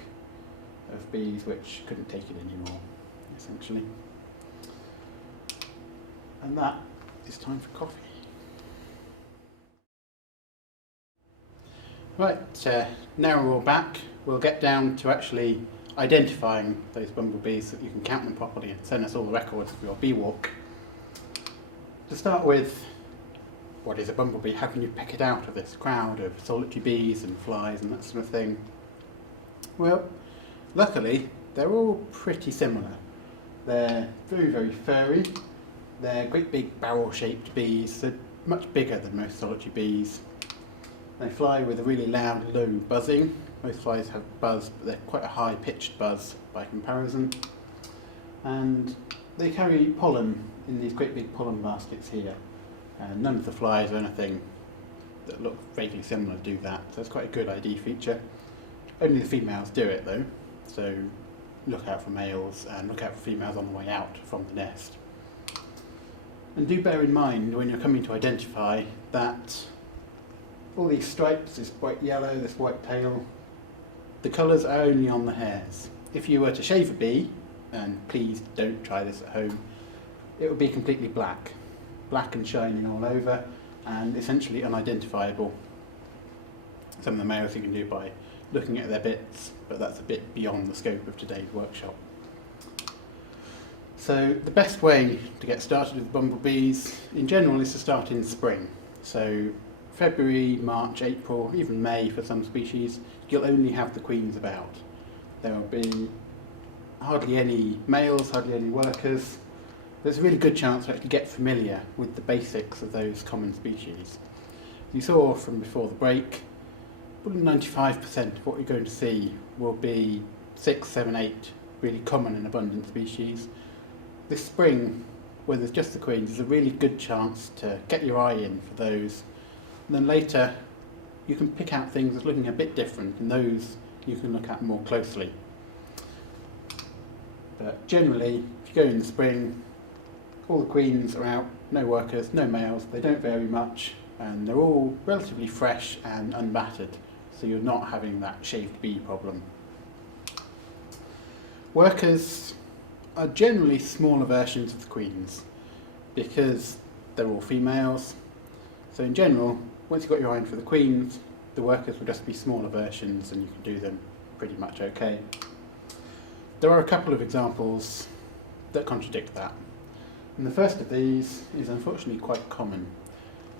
of bees which couldn't take it anymore, essentially. And that is time for coffee. Right, now we're all back, we'll get down to actually identifying those bumblebees so that you can count them properly and send us all the records for your bee walk. To start with, what is a bumblebee? How can you pick it out of this crowd of solitary bees and flies and that sort of thing? Well, luckily, they're all pretty similar. They're very, very furry. They're great big barrel-shaped bees. They're much bigger than most solitary bees. They fly with a really loud, low buzzing. Most flies have buzz, but they're quite a high-pitched buzz by comparison. And they carry pollen in these great big pollen baskets here. And none of the flies or anything that look vaguely similar do that, so it's quite a good ID feature. Only the females do it though, so look out for males and look out for females on the way out from the nest. And do bear in mind when you're coming to identify that all these stripes, this white yellow, this white tail, the colours are only on the hairs. If you were to shave a bee, and please don't try this at home, it would be completely black. Black and shining all over, and essentially unidentifiable. Some of the males you can do by looking at their bits, but that's a bit beyond the scope of today's workshop. So the best way to get started with bumblebees in general is to start in spring. So February, March, April, even May for some species, you'll only have the queens about. There will be hardly any males, hardly any workers. There's a really good chance to actually get familiar with the basics of those common species. You saw from before the break, probably 95% of what you're going to see will be 6, 7, 8 really common and abundant species. This spring, when there's just the queens, is a really good chance to get your eye in for those. And then later, you can pick out things that's looking a bit different, and those you can look at more closely. But generally, if you go in the spring, all the queens are out, no workers, no males, they don't vary much, and they're all relatively fresh and unbattered, so you're not having that shaved bee problem. Workers are generally smaller versions of the queens, because they're all females. So in general, once you've got your eye in for the queens, the workers will just be smaller versions and you can do them pretty much okay. There are a couple of examples that contradict that. And the first of these is unfortunately quite common.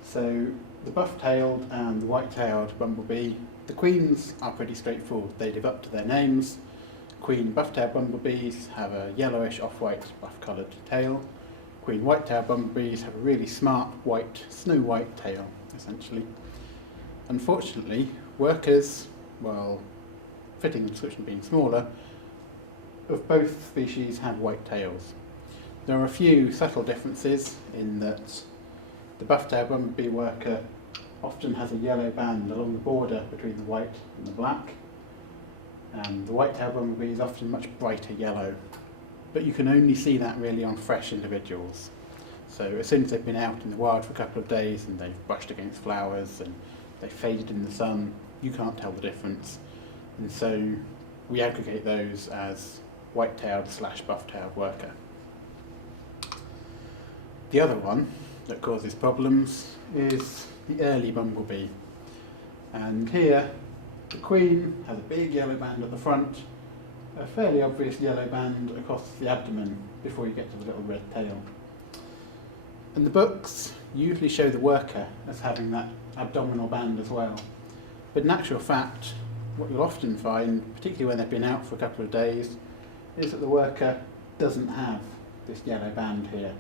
So the buff-tailed and the white-tailed bumblebee, the queens are pretty straightforward. They live up to their names. Queen buff-tailed bumblebees have a yellowish off-white buff-coloured tail. Queen white-tailed bumblebees have a really smart white, snow-white tail, essentially. Unfortunately, workers, well, fitting the description being smaller, of both species have white tails. There are a few subtle differences in that the buff-tailed bumblebee worker often has a yellow band along the border between the white and the black, and the white-tailed bumblebee is often much brighter yellow. But you can only see that really on fresh individuals. So as soon as they've been out in the wild for a couple of days and they've brushed against flowers and they've faded in the sun, you can't tell the difference. And so we aggregate those as white-tailed / buff-tailed worker. The other one that causes problems is the early bumblebee. And here the queen has a big yellow band at the front, a fairly obvious yellow band across the abdomen before you get to the little red tail. And the books usually show the worker as having that abdominal band as well. But in actual fact, what you'll often find, particularly when they've been out for a couple of days, is that the worker doesn't have this yellow band here.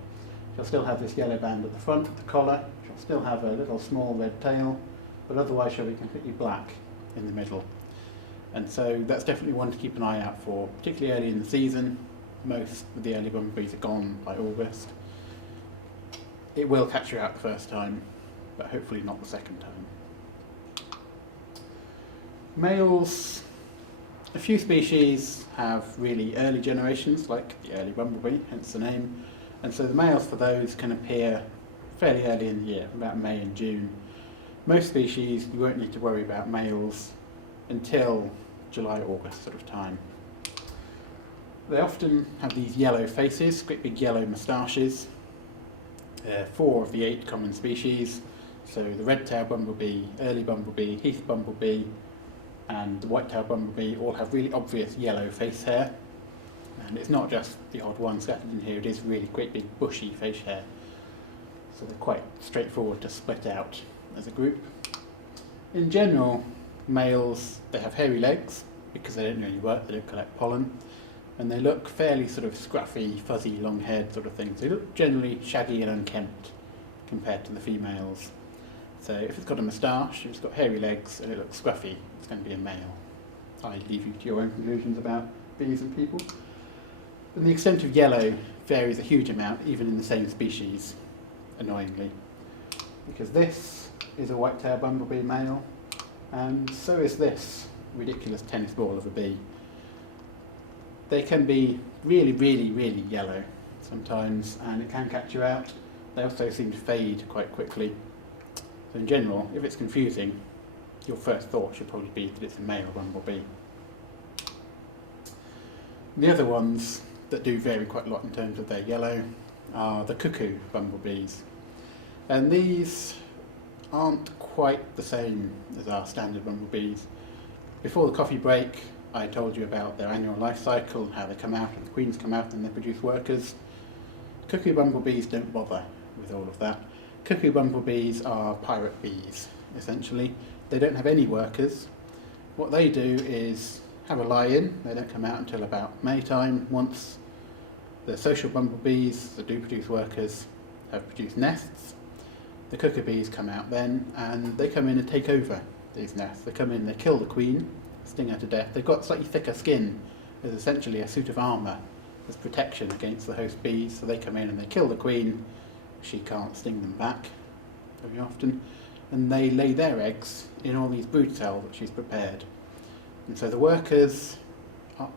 She'll still have this yellow band at the front of the collar, she'll still have a little small red tail, but otherwise she'll be completely black in the middle. And so that's definitely one to keep an eye out for, particularly early in the season. Most of the early bumblebees are gone by August. It will catch you out the first time, but hopefully not the second time. Males, a few species have really early generations, like the early bumblebee, hence the name, and so the males for those can appear fairly early in the year, about May and June. Most species you won't need to worry about males until July, August sort of time. They often have these yellow faces, great big yellow moustaches. 4 of the 8 common species, so the red-tailed bumblebee, early bumblebee, heath bumblebee and the white-tailed bumblebee all have really obvious yellow face hair, and it's not just the odd one scattered in here, it is really great big bushy face hair, so they're quite straightforward to split out as a group. In general, males, they have hairy legs because they don't really work, they don't collect pollen, and they look fairly sort of scruffy, fuzzy, long-haired sort of things. They look generally shaggy and unkempt compared to the females. So if it's got a moustache, if it's got hairy legs and it looks scruffy, it's going to be a male. I leave you to your own conclusions about bees and people. And the extent of yellow varies a huge amount, even in the same species, annoyingly. Because this is a white-tailed bumblebee male, and so is this ridiculous tennis ball of a bee. They can be really, really, really yellow sometimes, and it can catch you out. They also seem to fade quite quickly. So in general, if it's confusing, your first thought should probably be that it's a male bumblebee. The other ones that do vary quite a lot in terms of their yellow are the cuckoo bumblebees. And these aren't quite the same as our standard bumblebees. Before the coffee break, I told you about their annual life cycle, how they come out and the queens come out and they produce workers. Cuckoo bumblebees don't bother with all of that. Cuckoo bumblebees are pirate bees, essentially. They don't have any workers. What they do is have a lie-in. They don't come out until about May time, once the social bumblebees that do produce workers have produced nests. The cuckoo bees come out then, and they come in and take over these nests. They come in, they kill the queen, sting her to death. They've got slightly thicker skin. There's essentially a suit of armour as protection against the host bees, so they come in and they kill the queen. She can't sting them back very often, and they lay their eggs in all these brood cells that she's prepared. And so the workers,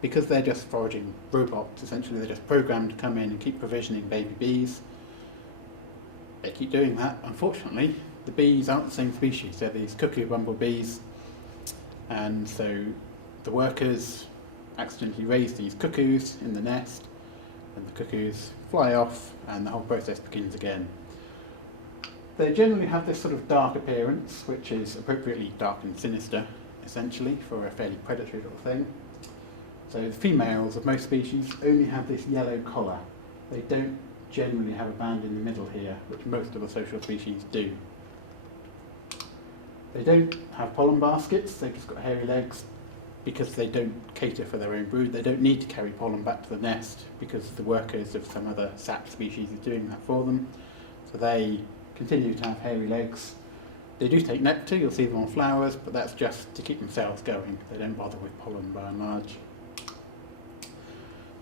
because they're just foraging robots, essentially they're just programmed to come in and keep provisioning baby bees. They keep doing that. Unfortunately, the bees aren't the same species. They're these cuckoo bumblebees, and so the workers accidentally raise these cuckoos in the nest, and the cuckoos fly off and the whole process begins again. They generally have this sort of dark appearance, which is appropriately dark and sinister, essentially, for a fairly predatory little thing. So the females of most species only have this yellow collar. They don't generally have a band in the middle here, which most of the social species do. They don't have pollen baskets, they've just got hairy legs because they don't cater for their own brood. They don't need to carry pollen back to the nest because the workers of some other sap species is doing that for them. So they continue to have hairy legs. They do take nectar, you'll see them on flowers, but that's just to keep themselves going. They don't bother with pollen by and large.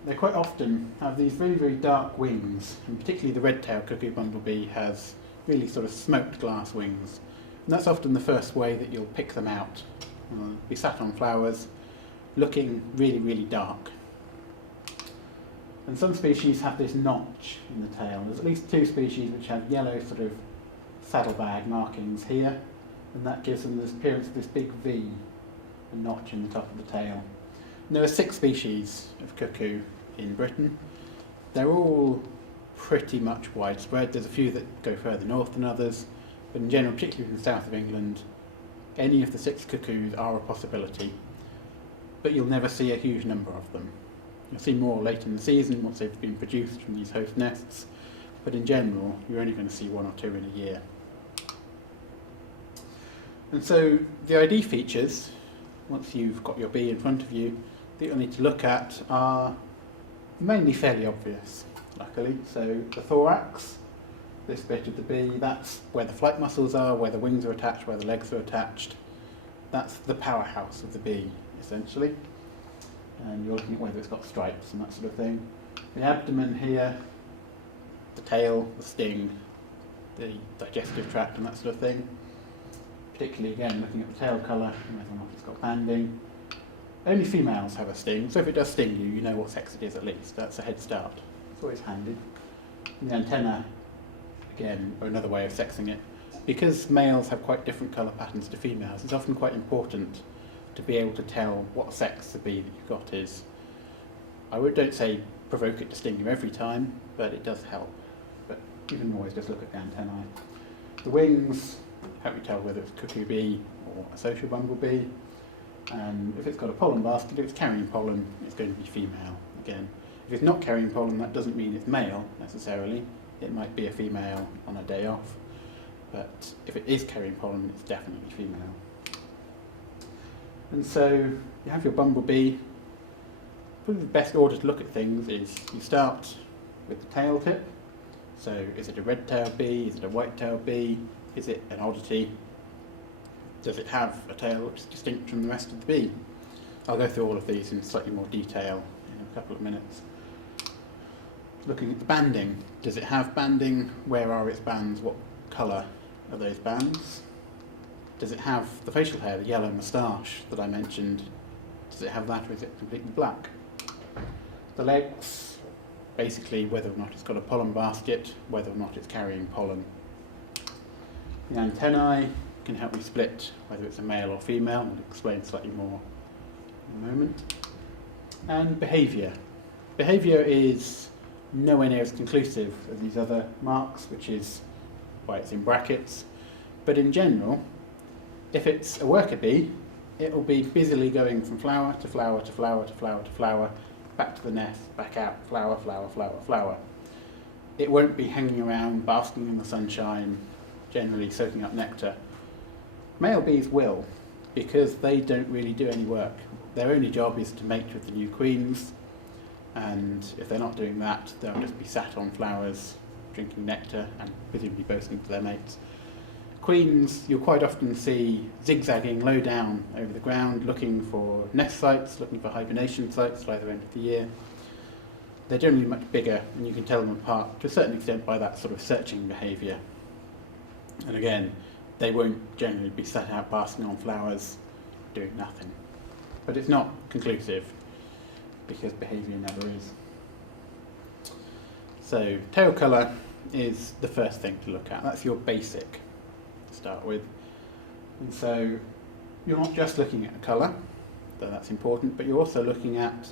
They quite often have these very, very dark wings, and particularly the red-tailed cuckoo bumblebee has really sort of smoked glass wings. And that's often the first way that you'll pick them out. They'll be sat on flowers, looking really, really dark. And some species have this notch in the tail. There's at least 2 species which have yellow sort of saddlebag markings here, and that gives them this appearance of this big V, a notch in the top of the tail. And there are 6 species of cuckoo in Britain. They're all pretty much widespread. There's a few that go further north than others, but in general, particularly in the south of England, any of the 6 cuckoos are a possibility, but you'll never see a huge number of them. You'll see more late in the season once they've been produced from these host nests, but in general, you're only going to see 1 or 2 in a year. And so the ID features, once you've got your bee in front of you, that you'll need to look at are mainly fairly obvious, luckily. So the thorax, this bit of the bee, that's where the flight muscles are, where the wings are attached, where the legs are attached. That's the powerhouse of the bee, essentially. And you're looking at whether it's got stripes and that sort of thing. The abdomen here, the tail, the sting, the digestive tract and that sort of thing. Particularly, again, looking at the tail colour and whether or not it's got banding. Only females have a sting, so if it does sting you, you know what sex it is at least. That's a head start. It's always handy. And the antennae, again, are another way of sexing it. Because males have quite different colour patterns to females, it's often quite important to be able to tell what sex the bee that you've got is. Don't say provoke it to sting you every time, but it does help. But you can always just look at the antennae. The wings help you tell whether it's a cuckoo bee or a social bumblebee. And if it's got a pollen basket, if it's carrying pollen, it's going to be female again. If it's not carrying pollen, that doesn't mean it's male necessarily. It might be a female on a day off. But if it is carrying pollen, it's definitely female. And so you have your bumblebee. Probably the best order to look at things is you start with the tail tip. So is it a red-tailed bee? Is it a white-tailed bee? Is it an oddity? Does it have a tail which is distinct from the rest of the bee? I'll go through all of these in slightly more detail in a couple of minutes. Looking at the banding. Does it have banding? Where are its bands? What colour are those bands? Does it have the facial hair, the yellow moustache that I mentioned? Does it have that, or is it completely black? The legs, basically whether or not it's got a pollen basket, whether or not it's carrying pollen. The antennae can help you split whether it's a male or female, and I'll explain slightly more in a moment. And behaviour. Behaviour is nowhere near as conclusive as these other marks, which is why it's in brackets. But in general, if it's a worker bee, it will be busily going from flower to flower to flower to flower to flower, back to the nest, back out, flower, flower, flower, flower. It won't be hanging around, basking in the sunshine, generally soaking up nectar. Male bees will, because they don't really do any work. Their only job is to mate with the new queens, and if they're not doing that, they'll just be sat on flowers, drinking nectar, and presumably boasting to their mates. Queens, you'll quite often see zigzagging low down over the ground, looking for nest sites, looking for hibernation sites at either end of the year. They're generally much bigger, and you can tell them apart to a certain extent by that sort of searching behaviour. And again, they won't generally be set out basking on flowers, doing nothing. But it's not conclusive, because behaviour never is. So, tail colour is the first thing to look at. That's your basic to start with. And so, you're not just looking at colour, though that's important, but you're also looking at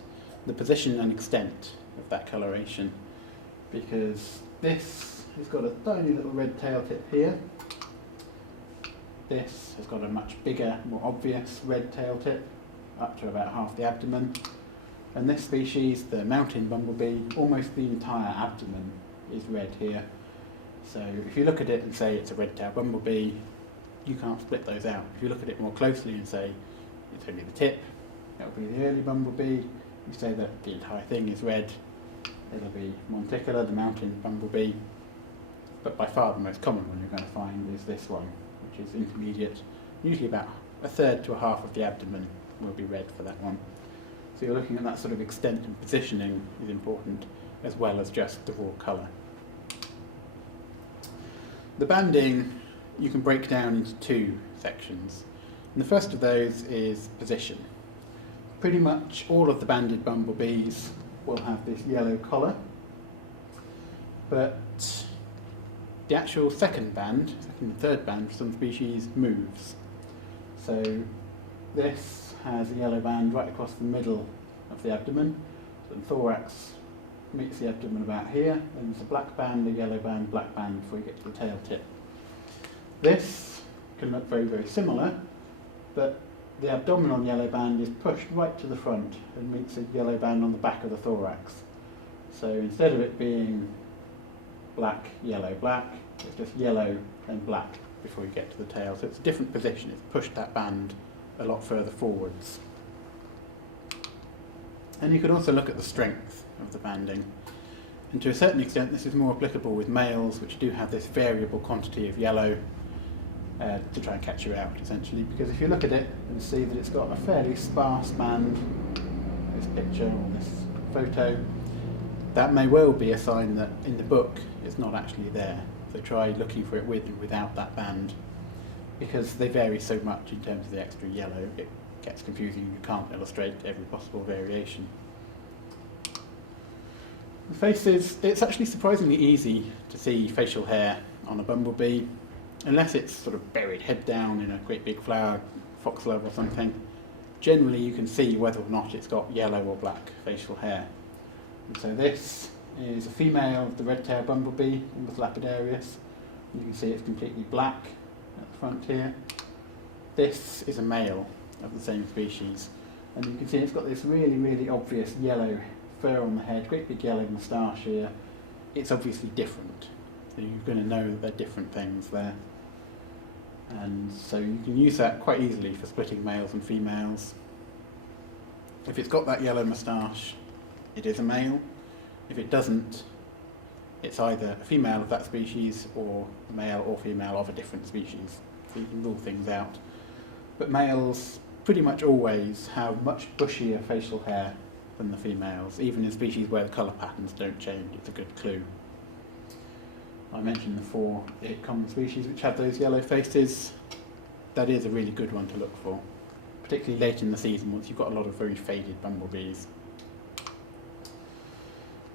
the position and extent of that coloration. Because this has got a tiny little red tail tip here. This has got a much bigger, more obvious red tail tip, up to about half the abdomen. And this species, the mountain bumblebee, almost the entire abdomen is red here. So if you look at it and say it's a red-tailed bumblebee, you can't split those out. If you look at it more closely and say it's only the tip, it'll be the early bumblebee. You say that the entire thing is red, it'll be monticular, the mountain bumblebee. But by far the most common one you're going to find is this one, which is intermediate. Usually about a third to a half of the abdomen will be red for that one. So you're looking at that sort of extent and positioning is important, as well as just the raw colour. The banding you can break down into two sections. And the first of those is position. Pretty much all of the banded bumblebees will have this yellow collar, but the actual second and third band for some species moves. So this has a yellow band right across the middle of the abdomen, so the thorax meets the abdomen about here, then there's a black band, a yellow band, black band before you get to the tail tip. This can look very, very similar, but the abdominal yellow band is pushed right to the front and meets a yellow band on the back of the thorax. So instead of it being black, yellow, black, it's just yellow and black before you get to the tail. So it's a different position, it's pushed that band a lot further forwards. And you could also look at the strength of the banding. And to a certain extent this is more applicable with males, which do have this variable quantity of yellow to try and catch you out, essentially. Because if you look at it and see that it's got a fairly sparse band, this picture or this photo, that may well be a sign that in the book it's not actually there. So try looking for it with and without that band, because they vary so much in terms of the extra yellow, it gets confusing. You can't illustrate every possible variation. The faces, it's actually surprisingly easy to see facial hair on a bumblebee, unless it's sort of buried head down in a great big flower, foxglove or something. Generally you can see whether or not it's got yellow or black facial hair. And so this is a female of the red-tailed bumblebee, Bombus lapidarius. You can see it's completely black at the front here. This is a male of the same species, and you can see it's got this really, really obvious yellow fur on the head, great big yellow moustache here. It's obviously different, so you're going to know that they're different things there. And so you can use that quite easily for splitting males and females. If it's got that yellow moustache, it is a male. If it doesn't, it's either a female of that species or a male or female of a different species. So you can rule things out. But males pretty much always have much bushier facial hair than the females, even in species where the colour patterns don't change. It's a good clue. I mentioned the 4 common species which have those yellow faces. That is a really good one to look for, particularly late in the season once you've got a lot of very faded bumblebees.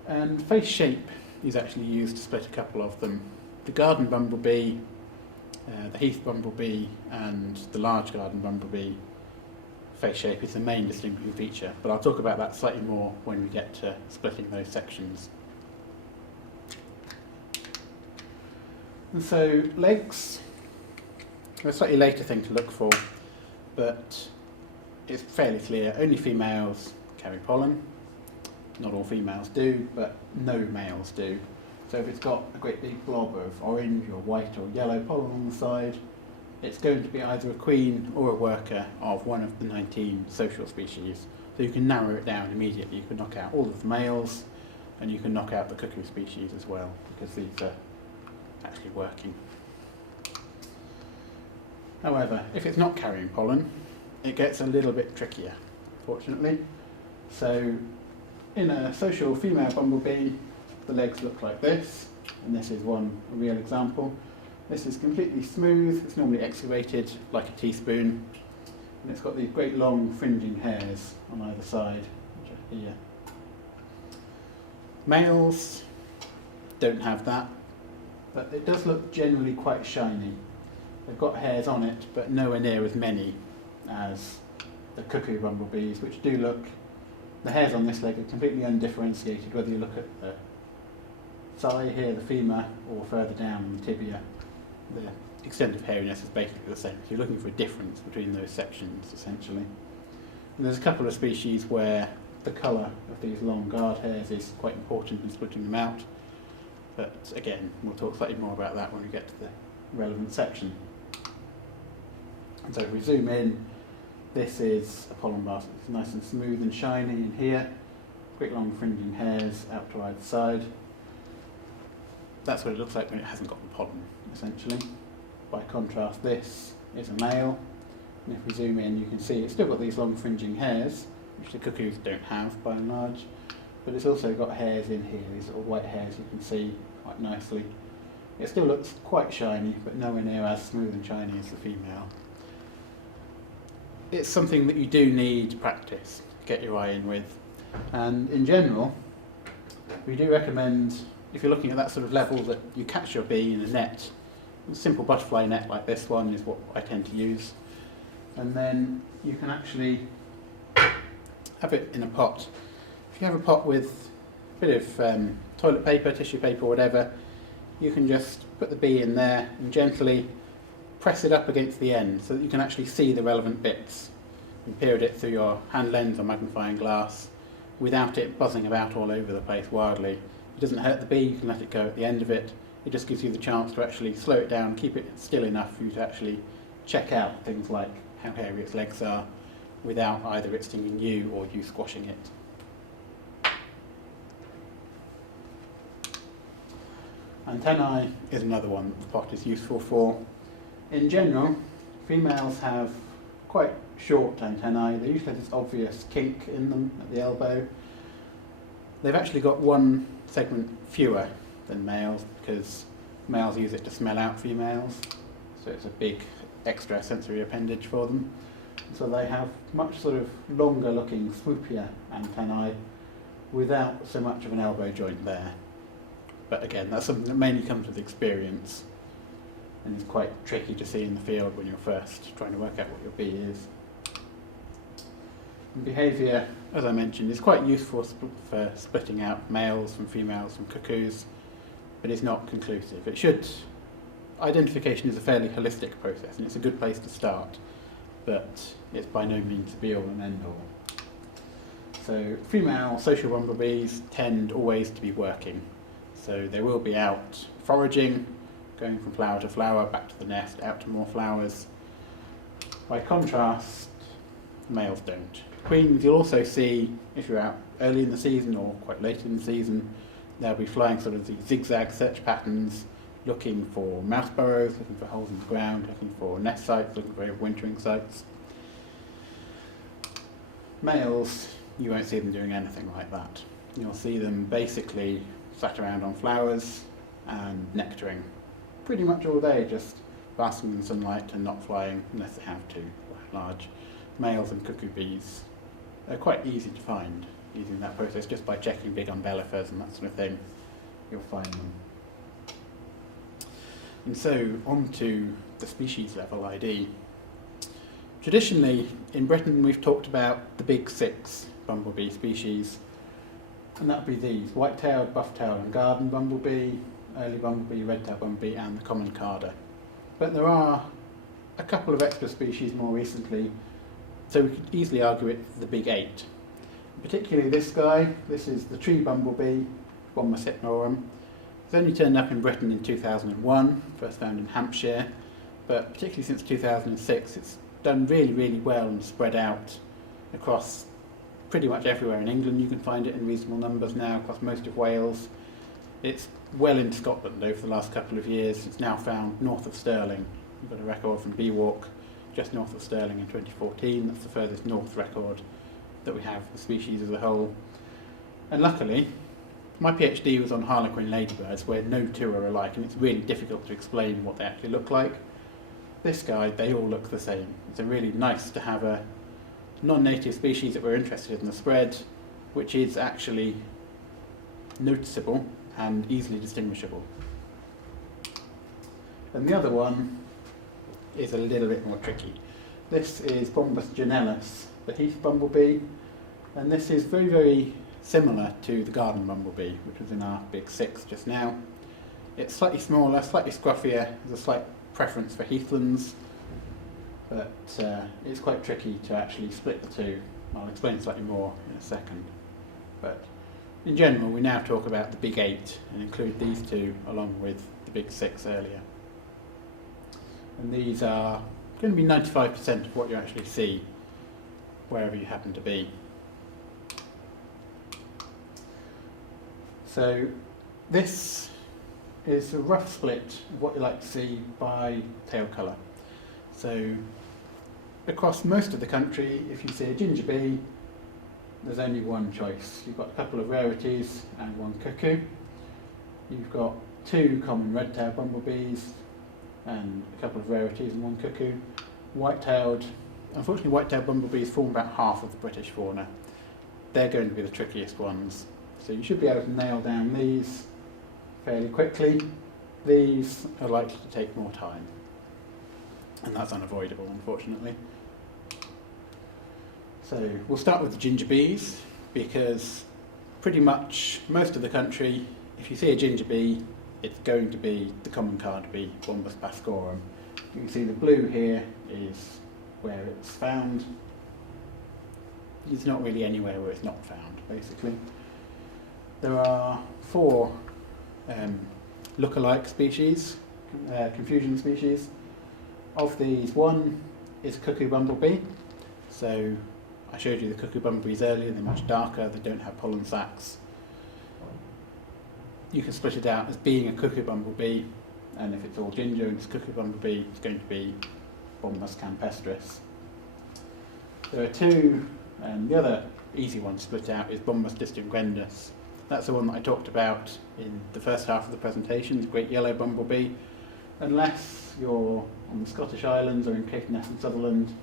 And face shape is actually used to split a couple of them. The garden bumblebee, the heath bumblebee and the large garden bumblebee face shape is the main distinguishing feature, but I'll talk about that slightly more when we get to splitting those sections. And so legs are a slightly later thing to look for, but it's fairly clear. Only females carry pollen. Not all females do, but no males do. So if it's got a great big blob of orange or white or yellow pollen on the side, it's going to be either a queen or a worker of one of the 19 social species. So you can narrow it down immediately. You can knock out all of the males, and you can knock out the cuckoo species as well, because these are actually working. However, if it's not carrying pollen, it gets a little bit trickier, fortunately. So in a social female bumblebee, the legs look like this, and this is one real example. This is completely smooth, it's normally excavated like a teaspoon, and it's got these great long fringing hairs on either side, which are here. Males don't have that, but it does look generally quite shiny. They've got hairs on it, but nowhere near as many as the cuckoo bumblebees, which do look, the hairs on this leg are completely undifferentiated, whether you look at the thigh here, the femur, or further down the tibia. The extent of hairiness is basically the same. So you're looking for a difference between those sections, essentially. And there's a couple of species where the colour of these long guard hairs is quite important in splitting them out. But again, we'll talk slightly more about that when we get to the relevant section. And so if we zoom in, this is a pollen basket. It's nice and smooth and shiny in here. Great long fringing hairs out to either side. That's what it looks like when it hasn't got the pollen, essentially. By contrast, this is a male. And if we zoom in, you can see it's still got these long fringing hairs, which the cuckoos don't have by and large. But it's also got hairs in here, these little white hairs you can see quite nicely. It still looks quite shiny, but nowhere near as smooth and shiny as the female. It's something that you do need practice to get your eye in with. And in general, we do recommend, if you're looking at that sort of level, that you catch your bee in a net. A simple butterfly net like this one is what I tend to use. And then you can actually have it in a pot. If you have a pot with bit of toilet paper, tissue paper, whatever, you can just put the bee in there and gently press it up against the end so that you can actually see the relevant bits and peer at it through your hand lens or magnifying glass without it buzzing about all over the place wildly. It doesn't hurt the bee, you can let it go at the end of it. It just gives you the chance to actually slow it down, keep it still enough for you to actually check out things like how hairy its legs are without either it stinging you or you squashing it. Antennae is another one the pot is useful for. In general, females have quite short antennae. They usually have this obvious kink in them at the elbow. They've actually got one segment fewer than males because males use it to smell out females, so it's a big extra sensory appendage for them. So they have much sort of longer looking, swoopier antennae without so much of an elbow joint there. But again, that's something that mainly comes with experience and is quite tricky to see in the field when you're first trying to work out what your bee is. And behaviour, as I mentioned, is quite useful for splitting out males from females from cuckoos, but it's not conclusive. Identification is a fairly holistic process and it's a good place to start, but it's by no means the be-all and end-all. So female social bumblebees tend always to be working. So they will be out foraging, going from flower to flower, back to the nest, out to more flowers. By contrast, males don't. Queens you'll also see, if you're out early in the season or quite late in the season, they'll be flying sort of these zigzag search patterns, looking for mouse burrows, looking for holes in the ground, looking for nest sites, looking for overwintering sites. Males, you won't see them doing anything like that. You'll see them basically sat around on flowers and nectaring pretty much all day, just basking in sunlight and not flying unless they have to, by and large. Males and cuckoo bees are quite easy to find using that process just by checking big umbellifers and that sort of thing. You'll find them. And so on to the species level ID. Traditionally in Britain we've talked about the big 6 bumblebee species, and that would be these: white-tailed, buff-tailed and garden bumblebee, early bumblebee, red-tailed bumblebee and the common carder. But there are a couple of extra species more recently, so we could easily argue it's the big 8. Particularly this guy, this is the tree bumblebee, Bombus hypnorum. It's only turned up in Britain in 2001, first found in Hampshire, but particularly since 2006 it's done really, really well and spread out across pretty much everywhere in England. You can find it in reasonable numbers now across most of Wales. It's well into Scotland over the last couple of years. It's now found north of Stirling. We've got a record from BWatch just north of Stirling in 2014. That's the furthest north record that we have for the species as a whole. And luckily, my PhD was on harlequin ladybirds, where no two are alike, and it's really difficult to explain what they actually look like. This guy, they all look the same. It's really nice to have a non-native species that we're interested in the spread, which is actually noticeable and easily distinguishable. And the other one is a little bit more tricky. This is Bombus genellus, the heath bumblebee, and this is very, very similar to the garden bumblebee, which was in our big 6 just now. It's slightly smaller, slightly scruffier, there's a slight preference for heathlands, but it's quite tricky to actually split the two. I'll explain slightly more in a second. But in general, we now talk about the big 8 and include these two along with the big 6 earlier. And these are going to be 95% of what you actually see wherever you happen to be. So this is a rough split of what you like to see by tail colour. So across most of the country, if you see a ginger bee, there's only one choice. You've got a couple of rarities and one cuckoo. You've got 2 common red-tailed bumblebees and a couple of rarities and one cuckoo. White-tailed, unfortunately white-tailed bumblebees form about half of the British fauna. They're going to be the trickiest ones. So you should be able to nail down these fairly quickly. These are likely to take more time, and that's unavoidable, unfortunately. So we'll start with the ginger bees, because pretty much most of the country, if you see a ginger bee, it's going to be the common carder bee, Bombus bascorum. You can see the blue here is where it's found. There's not really anywhere where it's not found, basically. There are 4 look-alike species, confusion species. Of these, one is Cuckoo Bumblebee. So I showed you the Cuckoo Bumblebees earlier, they're much darker, they don't have pollen sacs. You can split it out as being a Cuckoo Bumblebee, and if it's all ginger and it's Cuckoo Bumblebee, it's going to be Bombus campestris. There are 2, and the other easy one to split out is Bombus distinguendus. That's the one that I talked about in the first half of the presentation, the great yellow bumblebee. Unless you're on the Scottish Islands or in Caithness and Sutherland,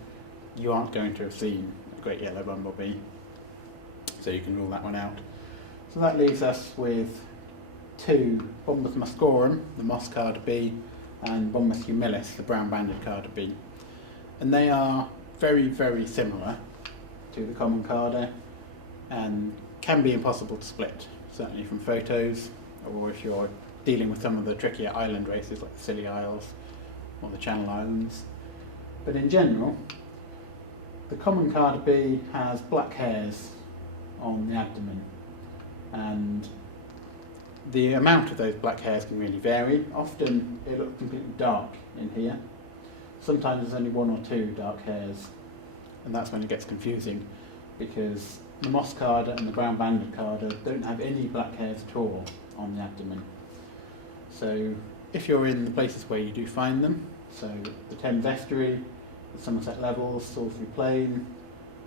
you aren't going to have seen a great yellow bumblebee, so you can rule that one out. So that leaves us with 2, Bombus muscorum, the moss carder bee, and Bombus humilis, the brown-banded carder bee. And they are very, very similar to the common carder and can be impossible to split, certainly from photos, or if you're dealing with some of the trickier island races like the Scilly Isles or the Channel Islands. But in general, the common carder bee has black hairs on the abdomen, and the amount of those black hairs can really vary. Often it looks completely dark in here. Sometimes there's only 1 or 2 dark hairs, and that's when it gets confusing, because the moss carder and the brown banded carder don't have any black hairs at all on the abdomen. So if you're in the places where you do find them, so the Thames estuary, the Somerset Levels, Salisbury Plain,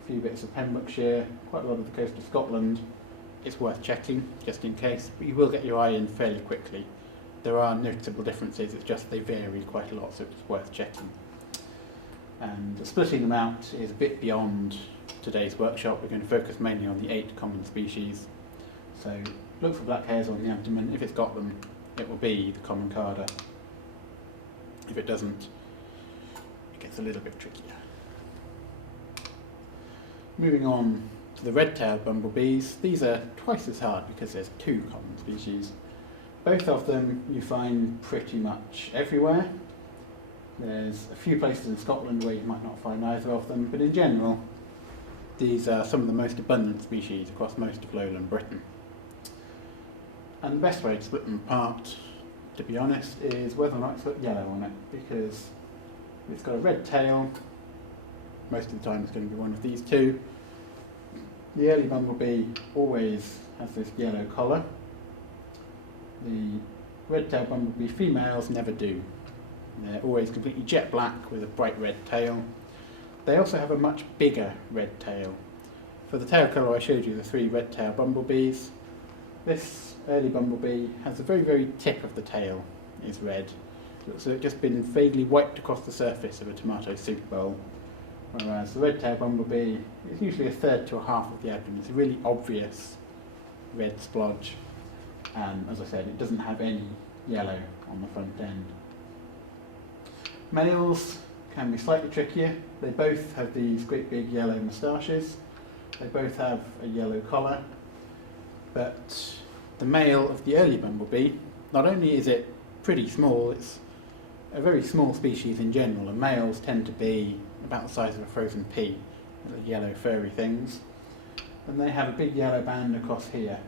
a few bits of Pembrokeshire, quite a lot of the coast of Scotland, it's worth checking just in case, but you will get your eye in fairly quickly. There are noticeable differences, it's just they vary quite a lot, so it's worth checking. And splitting them out is a bit beyond today's workshop. We're going to focus mainly on the 8 common species. So look for black hairs on the abdomen. If it's got them, it will be the common carder. If it doesn't, it gets a little bit trickier. Moving on to the red-tailed bumblebees. These are twice as hard because there's 2 common species. Both of them you find pretty much everywhere. There's a few places in Scotland where you might not find either of them, but in general, these are some of the most abundant species across most of lowland Britain. And the best way to split them apart, to be honest, is whether or not it's got yellow on it, because if it's got a red tail, most of the time it's going to be one of these 2. The early bumblebee always has this yellow collar. The red-tailed bumblebee females never do. They're always completely jet black with a bright red tail. They also have a much bigger red tail. For the tail colour I showed you the 3 red-tailed bumblebees. This early bumblebee has the very, very tip of the tail is red. It looks like it's just been vaguely wiped across the surface of a tomato soup bowl. Whereas the red-tailed bumblebee is usually a third to a half of the abdomen. It's a really obvious red splodge. And as I said, it doesn't have any yellow on the front end. Males can be slightly trickier. They both have these great big yellow moustaches. They both have a yellow collar. But the male of the early bumblebee, not only is it pretty small, it's a very small species in general, and males tend to be about the size of a frozen pea, little yellow furry things. And they have a big yellow band across here.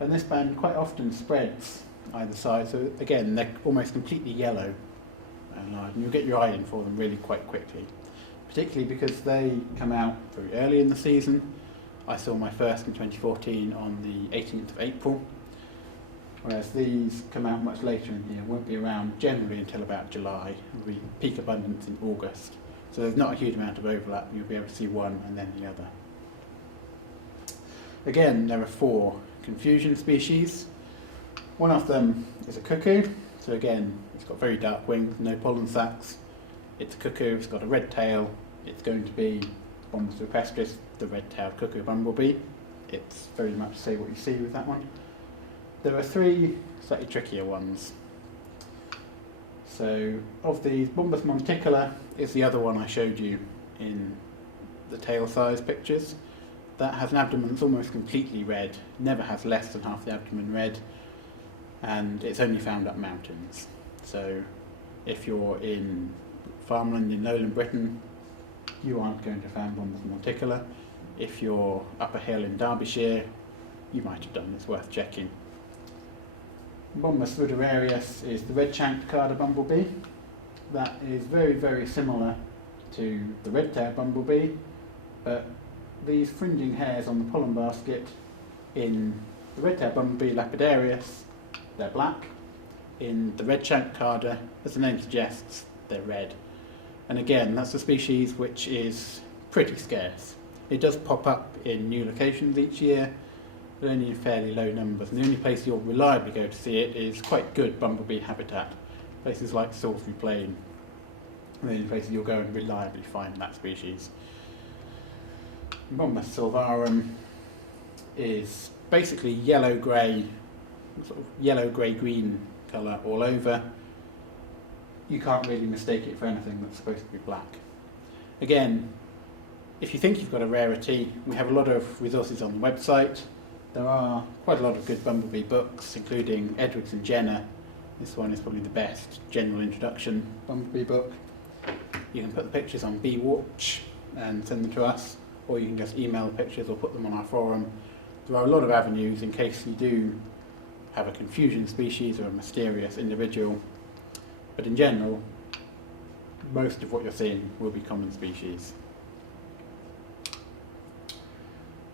And this band quite often spreads either side, so again, they're almost completely yellow and large, and you'll get your eye in for them really quite quickly, particularly because they come out very early in the season. I saw my first in 2014 on the 18th of April, whereas these come out much later in the year, won't be around generally until about July. It'll be peak abundance in August. So there's not a huge amount of overlap, you'll be able to see one and then the other. Again, there are 4 confusion species. One of them is a cuckoo, so again, it's got very dark wings, no pollen sacs. It's a cuckoo, it's got a red tail, it's going to be Bombus rupestris, the red-tailed cuckoo bumblebee. It's very much say what you see with that one. There are 3 slightly trickier ones. So of these, Bombus monticola is the other one I showed you in the tail size pictures. that has an abdomen that's almost completely red, never has less than half the abdomen red, and it's only found up mountains. So if you're in farmland in lowland Britain, you aren't going to find Bombus monticola. If you're up a hill in Derbyshire, you might have done. It's worth checking. Bombus ruderarius is the red-shanked carder bumblebee. That is very, very similar to the red-tailed bumblebee, but these fringing hairs on the pollen basket in the red-tailed bumblebee lapidarius, they're black. In the red-shanked carder, as the name suggests, they're red. And again, that's a species which is pretty scarce. It does pop up in new locations each year, but only in fairly low numbers. And the only place you'll reliably go to see it is quite good bumblebee habitat. Places like Salisbury Plain are the only places you'll go and reliably find that species. Bombus silvarum is basically yellow-grey, sort of yellow-grey-green colour all over. You can't really mistake it for anything that's supposed to be black. Again, if you think you've got a rarity, we have a lot of resources on the website. There are quite a lot of good bumblebee books, including Edwards and Jenner. This one is probably the best general introduction bumblebee book. You can put the pictures on BWatch and send them to us, or you can just email the pictures or put them on our forum. There are a lot of avenues in case you do have a confusion species or a mysterious individual. But in general, most of what you're seeing will be common species.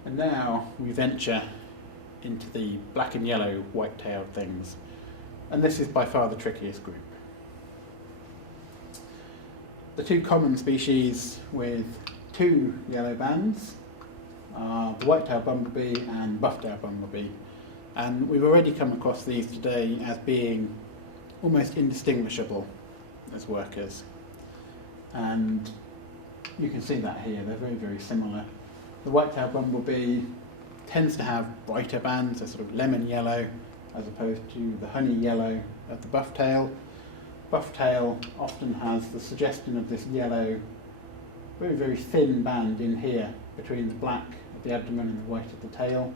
And now we venture into the black and yellow white-tailed things. And this is by far the trickiest group. The two common species with two yellow bands are the white-tailed bumblebee and buff-tailed bumblebee. And we've already come across these today as being almost indistinguishable as workers. And you can see that here, they're very, very similar. The white-tailed bumblebee tends to have brighter bands, they're sort of lemon yellow, as opposed to the honey yellow of the buff-tail. Buff-tail often has the suggestion of this yellow, very, very thin band in here between the black of the abdomen and the white of the tail.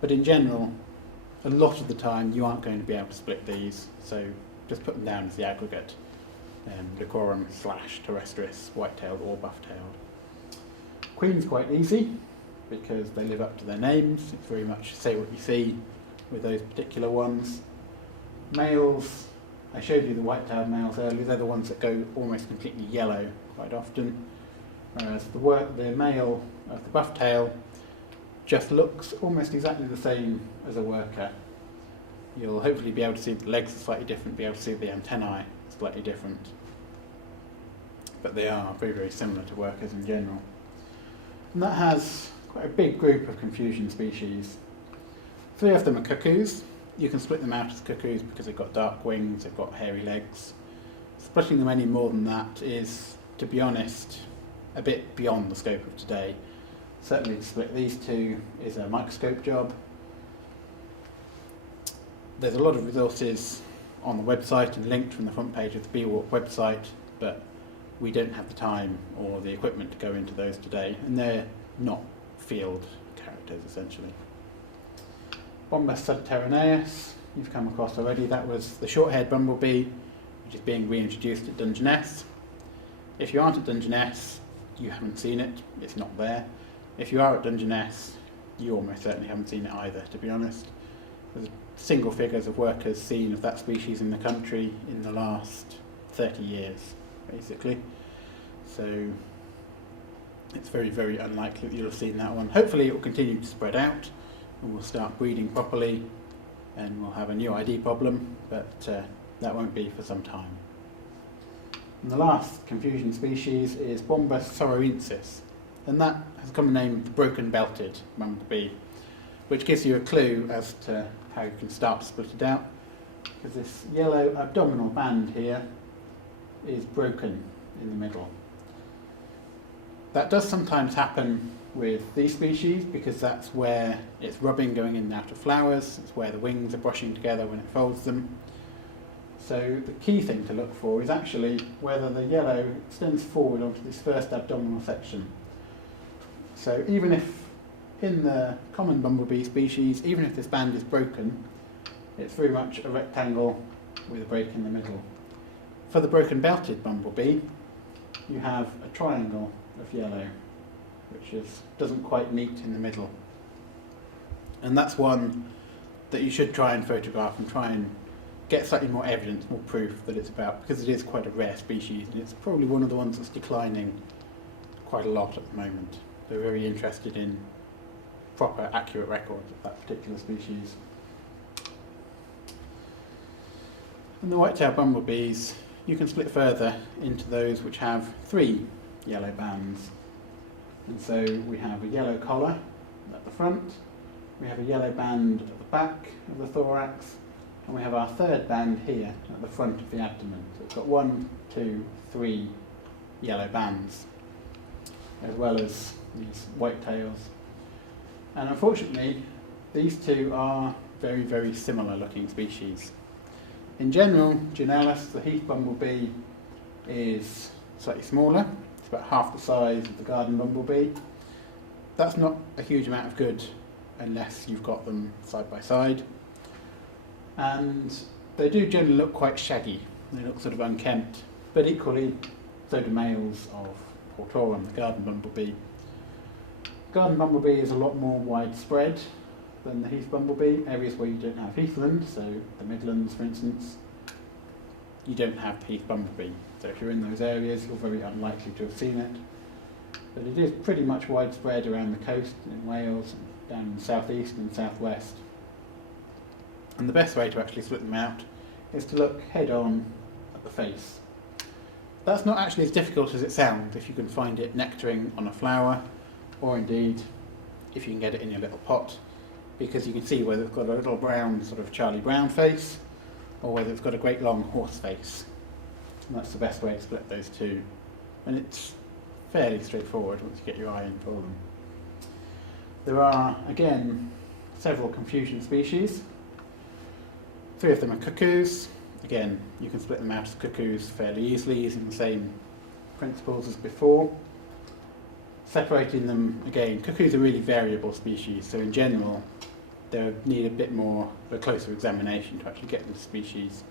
But in general, a lot of the time you aren't going to be able to split these, so just put them down as the aggregate, Licorum / terrestris, white-tailed or buff-tailed. Queen's quite easy because they live up to their names. It's very much say what you see with those particular ones. Males, I showed you the white-tailed males earlier, they're the ones that go almost completely yellow quite often, whereas the male of the buff-tail just looks almost exactly the same as a worker. You'll hopefully be able to see the legs are slightly different, be able to see the antennae slightly different. But they are very, very similar to workers in general. And that has quite a big group of confusion species. 3 of them are cuckoos. You can split them out as cuckoos because they've got dark wings, they've got hairy legs. Splitting them any more than that is, to be honest, a bit beyond the scope of today. Certainly to split these two is a microscope job. There's a lot of resources on the website and linked from the front page of the BWatch website, but we don't have the time or the equipment to go into those today, and they're not field characters essentially. Bombus subterraneus, you've come across already. That was the short-haired bumblebee, which is being reintroduced at Dungeness. If you aren't at Dungeness, you haven't seen it, it's not there. If you are at Dungeness, you almost certainly haven't seen it either, to be honest. There's single figures of workers seen of that species in the country in the last 30 years, basically. So it's very, very unlikely that you'll have seen that one. Hopefully it will continue to spread out and we'll start breeding properly and we'll have a new ID problem, but that won't be for some time. And the last confusion species is Bombus soroensis, and that has a common name of the broken-belted bumblebee, which gives you a clue as to how you can start to split it out, because this yellow abdominal band here is broken in the middle. That does sometimes happen with these species because that's where it's rubbing going in and out of flowers, it's where the wings are brushing together when it folds them. So the key thing to look for is actually whether the yellow extends forward onto this first abdominal section. So even if in the common bumblebee species, even if this band is broken, it's very much a rectangle with a break in the middle. For the broken belted bumblebee, you have a triangle of yellow, which doesn't quite meet in the middle. And that's one that you should try and photograph and try and get slightly more evidence, more proof that it's about, because it is quite a rare species and it's probably one of the ones that's declining quite a lot at the moment. They're very interested in proper, accurate records of that particular species. And the white-tailed bumblebees, you can split further into those which have 3 yellow bands. And so we have a yellow collar at the front, we have a yellow band at the back of the thorax, and we have our third band here at the front of the abdomen. So it's got 1, 2, 3 yellow bands, as well as these white tails. And unfortunately, these two are very, very similar looking species. In general, Genalis, the heath bumblebee, is slightly smaller. It's about half the size of the garden bumblebee. That's not a huge amount of good unless you've got them side by side. And they do generally look quite shaggy. They look sort of unkempt, but equally so do males of Hortorum, the garden bumblebee. Garden bumblebee is a lot more widespread than the heath bumblebee. Areas where you don't have heathland, so the Midlands for instance, you don't have the heath bumblebee. So if you're in those areas, you're very unlikely to have seen it. But it is pretty much widespread around the coast in Wales, and down in the southeast and southwest. And the best way to actually split them out is to look head on at the face. That's not actually as difficult as it sounds if you can find it nectaring on a flower, or indeed if you can get it in your little pot, because you can see whether it's got a little brown sort of Charlie Brown face or whether it's got a great long horse face. And that's the best way to split those two. And it's fairly straightforward once you get your eye in for them. There are, again, several confusion species. 3 of them are cuckoos. Again, you can split them out as cuckoos fairly easily using the same principles as before. Separating them, again, cuckoos are really variable species, so in general they need a bit more of a closer examination to actually get them to species.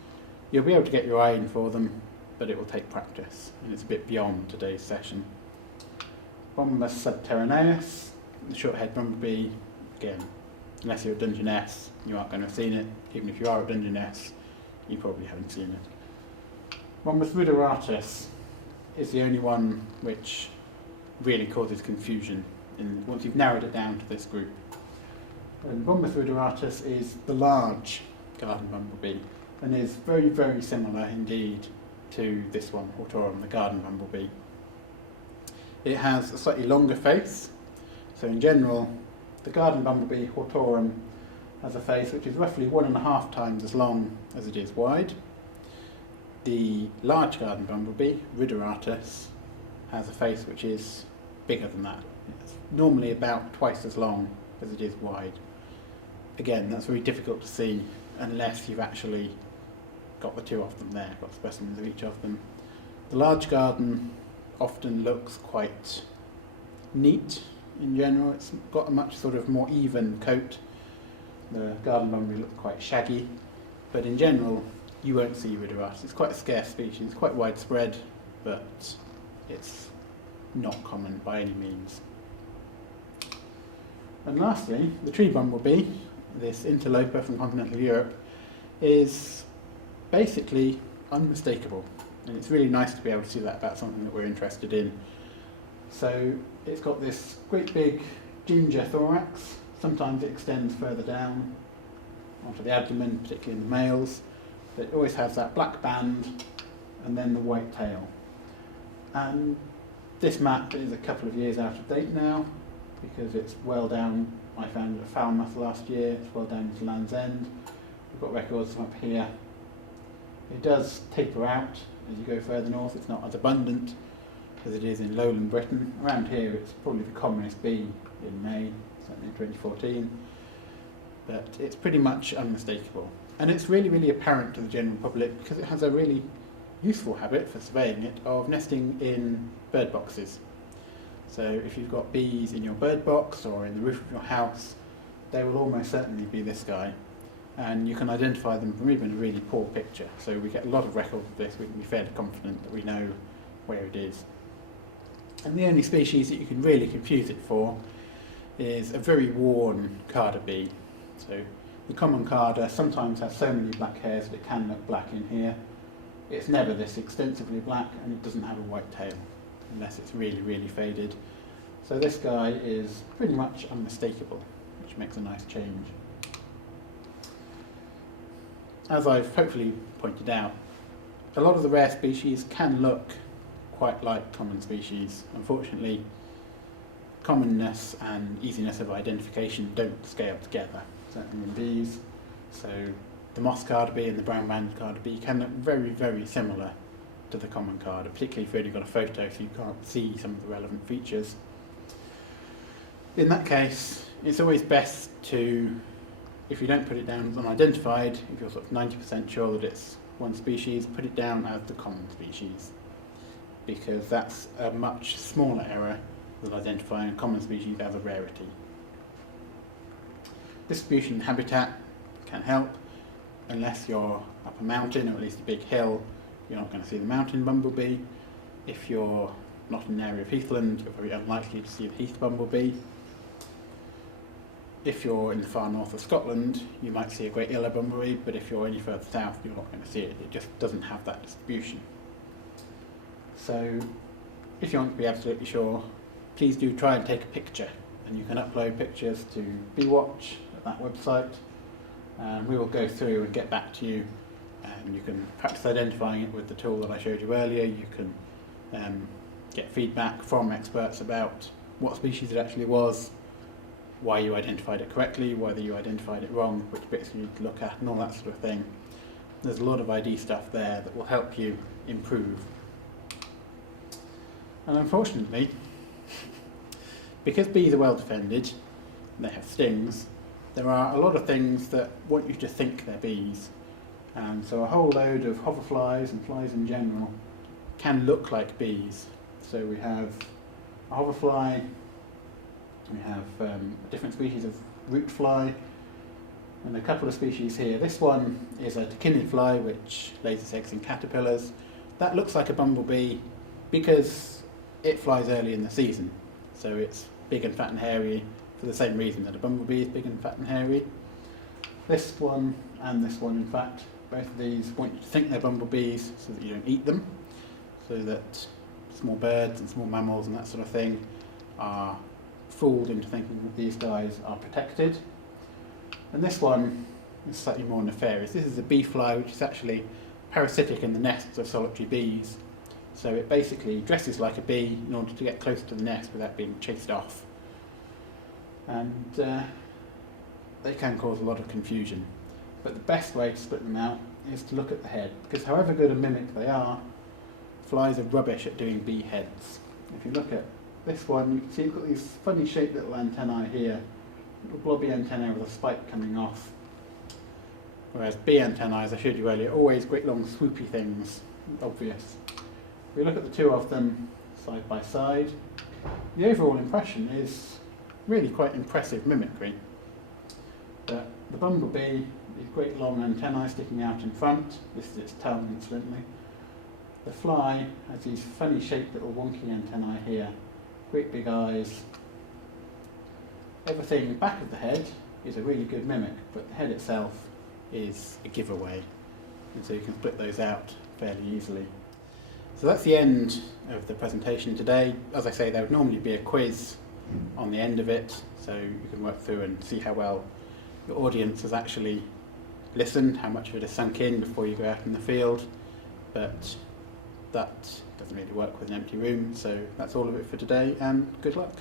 You'll be able to get your eye in for them, but it will take practice, and it's a bit beyond today's session. Bombus subterraneus, the short-haired bumblebee, again, unless you're a Dungeness, you aren't going to have seen it. Even if you are a Dungeness, you probably haven't seen it. Bombus ruderatus is the only one which really causes confusion once you've narrowed it down to this group. And Bombus ruderatus is the large garden bumblebee and is very, very similar indeed to this one, Hortorum, the garden bumblebee. It has a slightly longer face, so in general the garden bumblebee, Hortorum, has a face which is roughly 1.5 times as long as it is wide. The large garden bumblebee, ruderatus, has a face which is bigger than that. It's normally about twice as long as it is wide. Again, that's very difficult to see unless you've actually got the 2 of them there, got specimens of each of them. The large garden often looks quite neat in general. It's got a much sort of more even coat. The garden bumblebee looks quite shaggy, but in general you won't see ruderatus. It's quite a scarce species, quite widespread, but it's not common by any means. And lastly, the tree bumblebee, this interloper from continental Europe, is basically unmistakable, and it's really nice to be able to see that about something that we're interested in. So it's got this great big ginger thorax. Sometimes it extends further down onto the abdomen, particularly in the males. But it always has that black band and then the white tail. And this map is a couple of years out of date now because it's well down. I found it at Falmouth last year. It's well down to Land's End. We've got records from up here. It does taper out as you go further north. It's not as abundant as it is in lowland Britain. Around here it's probably the commonest bee in May, certainly in 2014, but it's pretty much unmistakable. And it's really, really apparent to the general public because it has a really useful habit for surveying it of nesting in bird boxes. So if you've got bees in your bird box or in the roof of your house, they will almost certainly be this guy. And you can identify them from even a really poor picture. So we get a lot of record of this. We can be fairly confident that we know where it is. And the only species that you can really confuse it for is a very worn carder bee. So the common carder sometimes has so many black hairs that it can look black in here. It's never this extensively black, and it doesn't have a white tail unless it's really, really faded. So this guy is pretty much unmistakable, which makes a nice change. As I've hopefully pointed out, a lot of the rare species can look quite like common species. Unfortunately, commonness and easiness of identification don't scale together, certainly in bees. So the moss carder bee and the brown-banded carder bee can look very, very similar to the common carder, particularly if you've only got a photo so you can't see some of the relevant features. In that case, it's always best to, if you don't put it down as unidentified, if you're sort of 90% sure that it's one species, put it down as the common species, because that's a much smaller error than identifying a common species as a rarity. Distribution and habitat can help. Unless you're up a mountain, or at least a big hill, you're not going to see the mountain bumblebee. If you're not in an area of heathland, you're very unlikely to see the heath bumblebee. If you're in the far north of Scotland, you might see a great yellow bumblebee, but if you're any further south, you're not going to see it. It just doesn't have that distribution. So, if you want to be absolutely sure, please do try and take a picture, and you can upload pictures to BWatch at that website. We will go through and get back to you, and you can practice identifying it with the tool that I showed you earlier. You can get feedback from experts about what species it actually was, why you identified it correctly, whether you identified it wrong, which bits you need to look at, and all that sort of thing. There's a lot of ID stuff there that will help you improve. And unfortunately, because bees are well defended, and they have stings, there are a lot of things that want you to think they're bees. And so a whole load of hoverflies and flies in general can look like bees. So we have a hoverfly, we have a different species of root fly, and a couple of species here. This one is a tachinid fly which lays its eggs in caterpillars. That looks like a bumblebee because it flies early in the season. So it's big and fat and hairy for the same reason that a bumblebee is big and fat and hairy. This one and this one, in fact, both of these want you to think they're bumblebees so that you don't eat them, so that small birds and small mammals and that sort of thing are fooled into thinking that these guys are protected. And this one is slightly more nefarious. This is a bee fly which is actually parasitic in the nests of solitary bees. So it basically dresses like a bee in order to get close to the nest without being chased off. And they can cause a lot of confusion. But the best way to split them out is to look at the head, because however good a mimic they are, flies are rubbish at doing bee heads. If you look at this one, you can see you've got these funny shaped little antennae here, little blobby antennae with a spike coming off. Whereas bee antennae, as I showed you earlier, are always great long swoopy things, obvious. If we look at the two of them side by side, the overall impression is really quite impressive mimicry. The bumblebee, these great long antennae sticking out in front. This is its tongue, incidentally. The fly has these funny shaped little wonky antennae here, great big eyes. Everything back of the head is a really good mimic, but the head itself is a giveaway, and so you can split those out fairly easily. So that's the end of the presentation today. As I say, there would normally be a quiz on the end of it, so you can work through and see how well your audience has actually listened, how much of it is sunk in before you go out in the field, but that doesn't really work with an empty room. So that's all of it for today, and good luck.